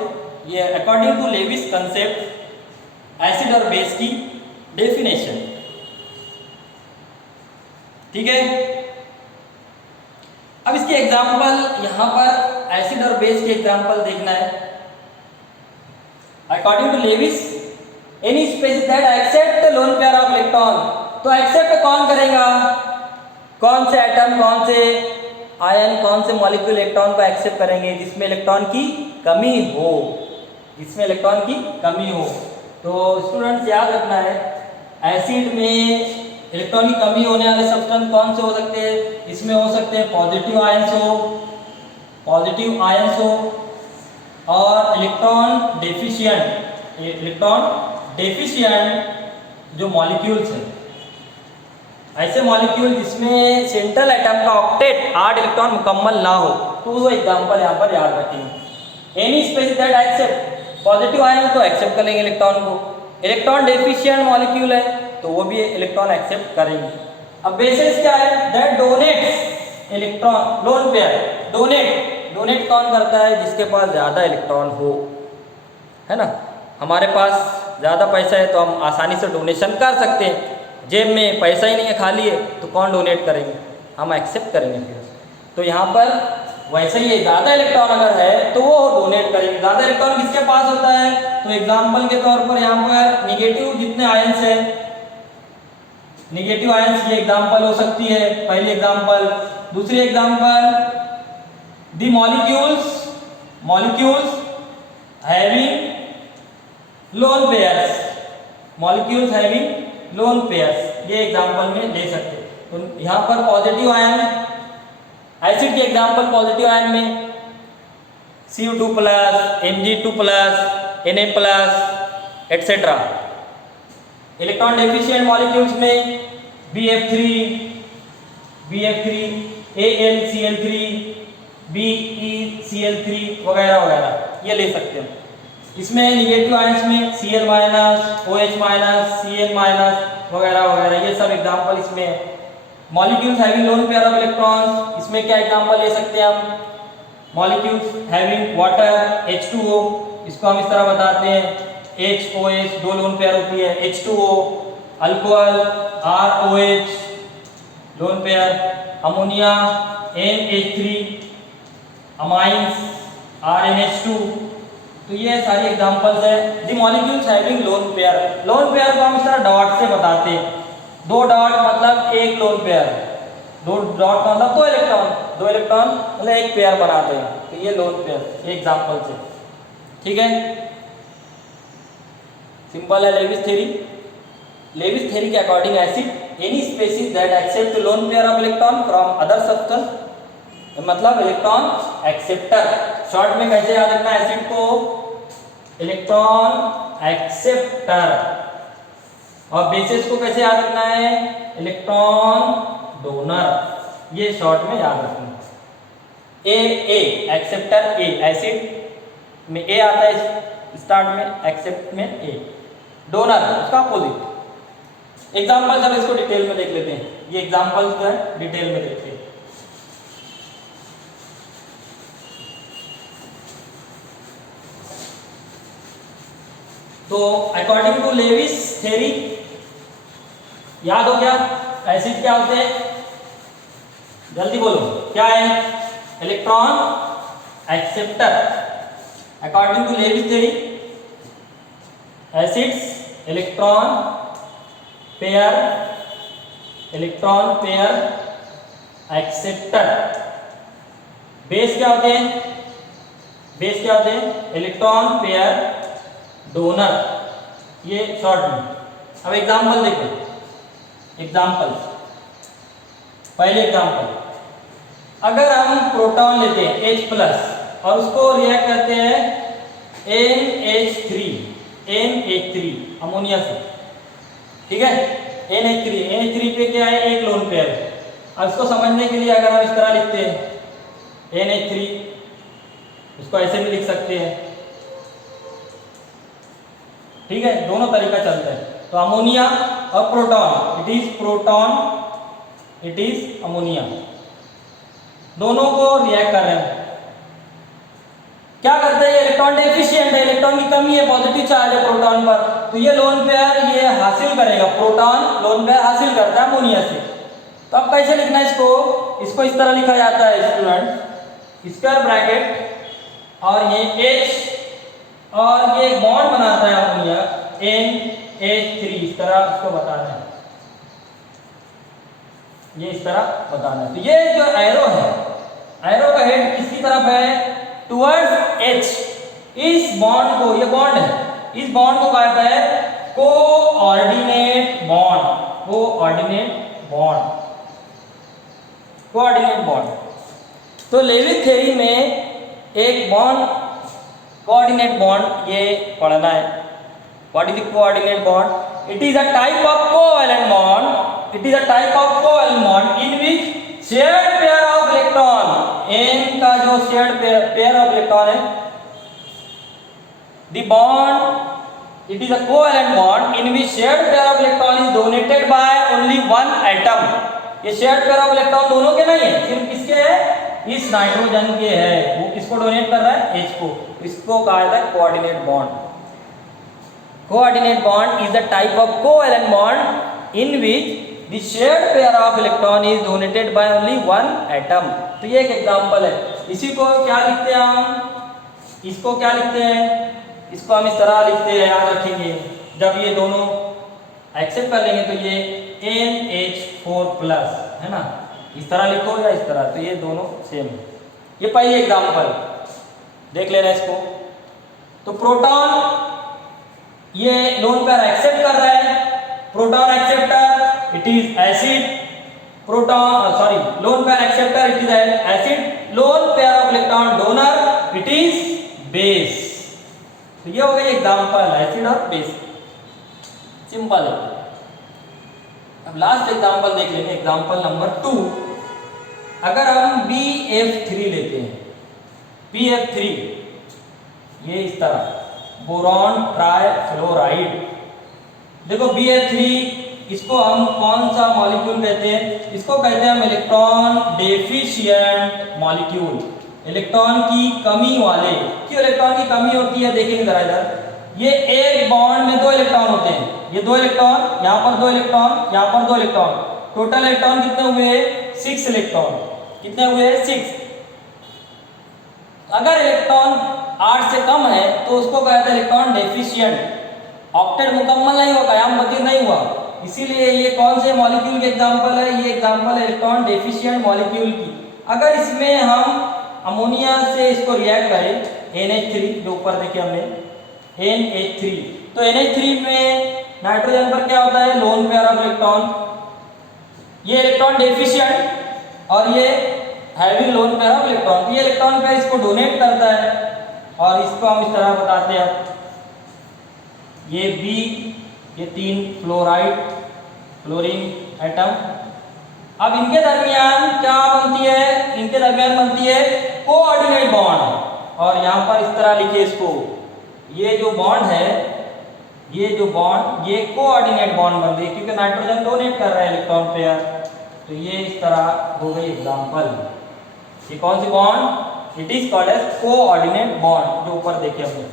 ये according to Lewis concept acid और बेस की डेफिनेशन। ठीक है, अब इसके एग्जांपल, यहां पर एसिड और बेस के एग्जांपल देखना है। According to Lewis any species that accept lone pair of electron. तो एक्सेप्ट कौन करेगा? कौन से एटम, कौन से आयन, कौन से मॉलिक्यूल इलेक्ट्रॉन को एक्सेप्ट करेंगे? जिसमें इलेक्ट्रॉन की कमी हो, जिसमें इलेक्ट्रॉन की कमी हो। तो स्टूडेंट्स याद रखना है, एसिड में इलेक्ट्रॉन की कमी होने वाले सब्सटेंस कौन से हो सकते हैं? इसमें हो सकते हैं पॉजिटिव आयंस हो और इलेक्ट्रॉन डेफिशिएंट जो मॉलिक्यूल्स हैं, ऐसे मॉलिक्यूल जिसमें सेंट्रल एटम का ऑक्टेट 8 इलेक्ट्रॉन मुकम्मल ना हो, तो वो एग्जांपल यहाँ पर याद रखेंगे। Any species that accept, positive ion तो एक्सेप्ट करेंगे इलेक्ट्रॉन को, इलेक्ट्रॉन डेफिशिएंट मॉलिक्यूल है तो वो भी इलेक्ट्रॉन एक्सेप्ट करेंगे। अब बेसिस क्या है? That donates electron lone pair. Donate कौन करता है? जिसके पास ज़्यादा इलेक्ट्रॉन हो, है ना। हमारे पास ज़्यादा पैसा है तो हम आसानी से डोनेशन कर सकते हैं। जेब में पैसा ही नहीं है, खाली है, तो कौन डोनेट करेंगे? हम एक्सेप्ट करेंगे फिर। तो यहाँ पर वैसे ही ज़्यादा इलेक्ट्रॉन अगर है तो वो डोनेट करेंगे। ज़्यादा इलेक्ट्रॉन किसके पास होता है? तो एग्जाम्पल के तौर पर यहाँ पर निगेटिव जितने आयंस है, निगेटिव आयंस ये एग्जाम्पल हो सकती है, पहली एग्जाम्पल। दूसरी example, the molecules having lone pairs, ये एग्जाम्पल में ले सकते हैं। तो यहाँ पर पॉजिटिव आयन, एसिड के एग्जाम्पल पॉजिटिव आयन में Cu2+, Mg2+, Na+, etcetera. Electron deficient molecules में BF3, AlCl3, BeCl3 वगैरह वगैरह, ये ले सकते हैं। इसमें निगेटिव आयंस में Cl-, OH-, Cl- वगैरह वगैरह, ये सब एग्जाम्पल इसमें है। Molecules having loan pair of electrons, इसमें क्या एग्जाम्पल ले सकते हैं हम? मॉलिक्यूल्स हैविंग वाटर H2O, इसको हम इस तरह बताते हैं HOH, 2 लोन पेयर होती है, H2O, alcohol ROH lone pair, ammonia NH3, amines RNH2। तो ये सारी एग्जांपल्स है। दी मॉलिक्यूल्स हैविंग लोन पेयर को हम इस तरह डॉट से बताते हैं। 2 डॉट मतलब एक लोन पेयर, 2 डॉट मतलब 2 इलेक्ट्रॉन मतलब एक पेयर बनाते हैं। तो ये लोन पेयर, ये एग्जांपल्स है। ठीक है, सिंपल है। लेविस थ्योरी के according acid any species that accept lone pair of electron from other substance मतलब इलेक्ट्रॉन एक्सेप्टर। शॉर्ट में कैसे याद रखना है एसिड को, इलेक्ट्रॉन एक्सेप्टर। और बेसिस को कैसे याद रखना है, इलेक्ट्रॉन डोनर। ये शॉर्ट में याद रखना। ए एक्सेप्टर, ए एसिड में ए आता है स्टार्ट में, एक्सेप्ट में ए, डोनर उसका अपोजिट। एग्जांपल जब इसको डिटेल में देख लेते हैं, ये एग्जांपल जो है डिटेल में देखते हैं। तो अकॉर्डिंग टू लेविस थ्योरी, याद हो गया एसिड क्या होते हैं, जल्दी बोलो क्या है, electron acceptor. According to Lewis theory acids electron pair acceptor. Base क्या होते हैं, बेस क्या होते हैं, इलेक्ट्रॉन पेयर डोनर। ये शॉर्ट में। अब एग्जांपल देखो, एग्जांपल पहले एग्जांपल, अगर हम प्रोटॉन लेते हैं H+ और उसको रिएक्ट करते हैं NH3 अमोनिया से, ठीक है, NH3 पे क्या है, एक लोन पेयर है। अब इसको समझने के लिए अगर हम इस तरह लिखते हैं NH3, इसको ऐसे भी लिख सकते हैं, ठीक है, दोनों तरीका चलता है। तो अमोनिया और प्रोटॉन, इट इज अमोनिया, दोनों को रिएक्ट कर रहे हैं। क्या करते हैं, इलेक्ट्रॉन डेफिशिएंट है, इलेक्ट्रॉन की कमी है, पॉजिटिव चार्ज है प्रोटॉन पर, तो ये लोन पेयर ये हासिल करेगा, प्रोटॉन लोन पेयर हासिल करता है अमोनिया से। तो अब कैसे लिखना है इसको इस तरह लिखा जाता है स्टूडेंट, स्क्वायर ब्रैकेट और ये H और ये बॉन्ड बनाता है अमोनिया NH3, इस तरह इसको बताना है, ये इस तरह बताना है। तो ये जो एरो है, एरो का हेड किसकी तरफ है, टुवर्ड्स H। इस बॉन्ड को, ये बॉन्ड है, इस बॉन्ड को कहता है कोऑर्डिनेट बॉन्ड। तो लेविस थ्योरी में एक बॉन्ड, कोऑर्डिनेट बॉन्ड ये पढ़ना है। What is the coordinate bond, it is a type of covalent bond, in which shared pair of electron, n का जो शेयर्ड पेयर ऑफ इलेक्ट्रॉन है, the bond, it is a covalent bond in which shared pair of electron is donated by only one atom. ये shared pair of electron दोनों के नहीं है, सिर्फ किसके है, इस नाइट्रोजन के है। वो किसको डोनेट कर रहा है, H को। इसको कहा जाता है coordinate bond. Coordinate bond is the type of covalent bond in which the shared pair of electron is donated by only one atom. तो ये एक एग्जांपल है। इसी को क्या लिखते हैं हम, इसको क्या लिखते हैं, इसको हम इस तरह लिखते हैं, याद रखेंगे, जब ये दोनों एक्सेप्ट कर लेंगे तो ये NH4+ है ना, इस तरह लिखो या इस तरह, तो ये दोनों सेम है। ये पहली एग्जांपल देख लेना इसको। तो प्रोटॉन ये लोन पेयर एक्सेप्ट कर रहा है, proton acceptor it is acid, lone pair acceptor it is acid, loan pair of electron donor it is base. तो ये हो गई एग्जांपल, एसिड और बेस, सिंपल है। अब लास्ट एग्जांपल देख लेंगे, एग्जांपल नंबर 2। अगर हम BF3 लेते हैं, BF3 ये इस तरह, बोरॉन ट्राइफ्लोराइड। देखो BF3, इसको हम कौन सा मॉलिक्यूल कहते हैं, इसको कहते हैं हम इलेक्ट्रॉन डेफिशिएंट मॉलिक्यूल, इलेक्ट्रॉन की कमी वाले। क्यों इलेक्ट्रॉन की कमी होती है, देखेंगे जरा इधर, ये एक बॉन्ड में 2 इलेक्ट्रॉन होते हैं, ये 2 इलेक्ट्रॉन, यहाँ पर 2 इलेक्ट्रॉन, यहाँ पर 2 इलेक्ट्रॉन, टोटल इलेक्ट्रॉन कितने हुए, 6 इलेक्ट्रॉन, कितने हुए, 6। अगर इलेक्ट्रॉन 8 से कम है तो उसको कहते हैं इलेक्ट्रॉन डेफिशिएंट। ऑक्टेट मुकम्मल नहीं हुआ, कयाम पजीर नहीं हुआ, इसीलिए ये कौन से मॉलिक्यूल के एग्जांपल है, ये एग्जांपल है इलेक्ट्रॉन डेफिशिएंट मॉलिक्यूल की। अगर इसमें हम अमोनिया से इसको रिएक्ट करें, NH3 जो ऊपर देखे हमने, NH3, तो NH3 में नाइट्रोजन पर क्या होता है, लोन पेयर ऑफ इलेक्ट्रॉन, ये इलेक्ट्रॉन डेफिशिएंट और ये having loan pair of electron, ये इलेक्ट्रॉन पेयर इसको डोनेट करता है और इसको हम इस तरह बताते हैं, ये बी, ये 3 फ्लोराइड फ्लोरीन एटम। अब इनके दरमियान क्या बनती है, इनके दरमियान बनती है कोऑर्डिनेट बॉन्ड, और यहाँ पर इस तरह लिखिए इसको, ये जो बॉन्ड है, ये जो बॉन्ड, ये कोऑर्डिनेट बॉन्ड बन रही है क्योंकि नाइट्रोजन डोनेट कर रहा है इलेक्ट्रॉन पेयर, तो ये इस तरह हो गई एग्जांपल। ये कौन सी bond, it is called as coordinate bond, जो ऊपर देखे हमने,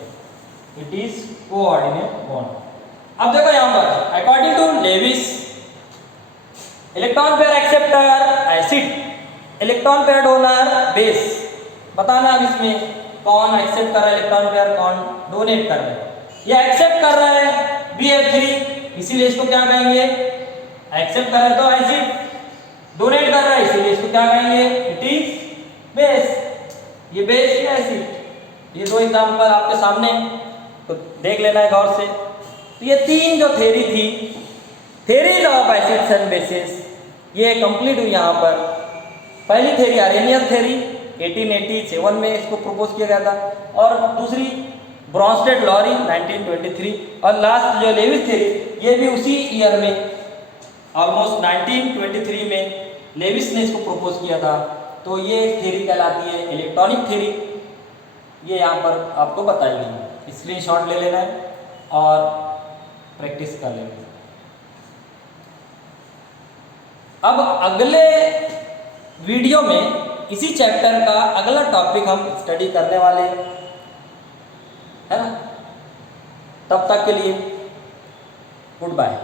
इट इज कोऑर्डिनेट बॉन्ड। अब देखो यहाँ पर according to Lewis, electron pair acceptor acid, electron pair donor base, बताना अब इसमें कौन एक्सेप्ट कर रहा है इलेक्ट्रॉन पेयर, कौन डोनेट कर रहा है। ये एक्सेप्ट कर रहा है BF3, इसीलिए इसको क्या कहेंगे, एक्सेप्ट कर रहा है तो एसिड, डोनेट कर रहा है इसीलिए इसको क्या कहेंगे, इट इज बेस। ये बेस या एसिड, ये दो एग्जांपल आपके सामने, तो देख लेना है गौर से। तो ये 3 जो थ्योरी थी, theories of acids and bases, ये कंप्लीट हुई यहाँ पर। पहली थ्योरी आरेनियस थ्योरी 1887 में इसको प्रपोज किया गया था, और दूसरी ब्रॉन्स्टेड लॉरी 1923, और लास्ट जो लेविस थ्योरी, ये भी उसी ईयर में ऑलमोस्ट 1923 में लेविस ने इसको प्रपोज किया था। तो ये थ्योरी कहलाती है इलेक्ट्रॉनिक थ्योरी, ये यहाँ पर आपको बताई गई, स्क्रीनशॉट ले लेना है और प्रैक्टिस कर लेना है। अब अगले वीडियो में इसी चैप्टर का अगला टॉपिक हम स्टडी करने वाले हैं, है ना। तब तक के लिए गुड बाय।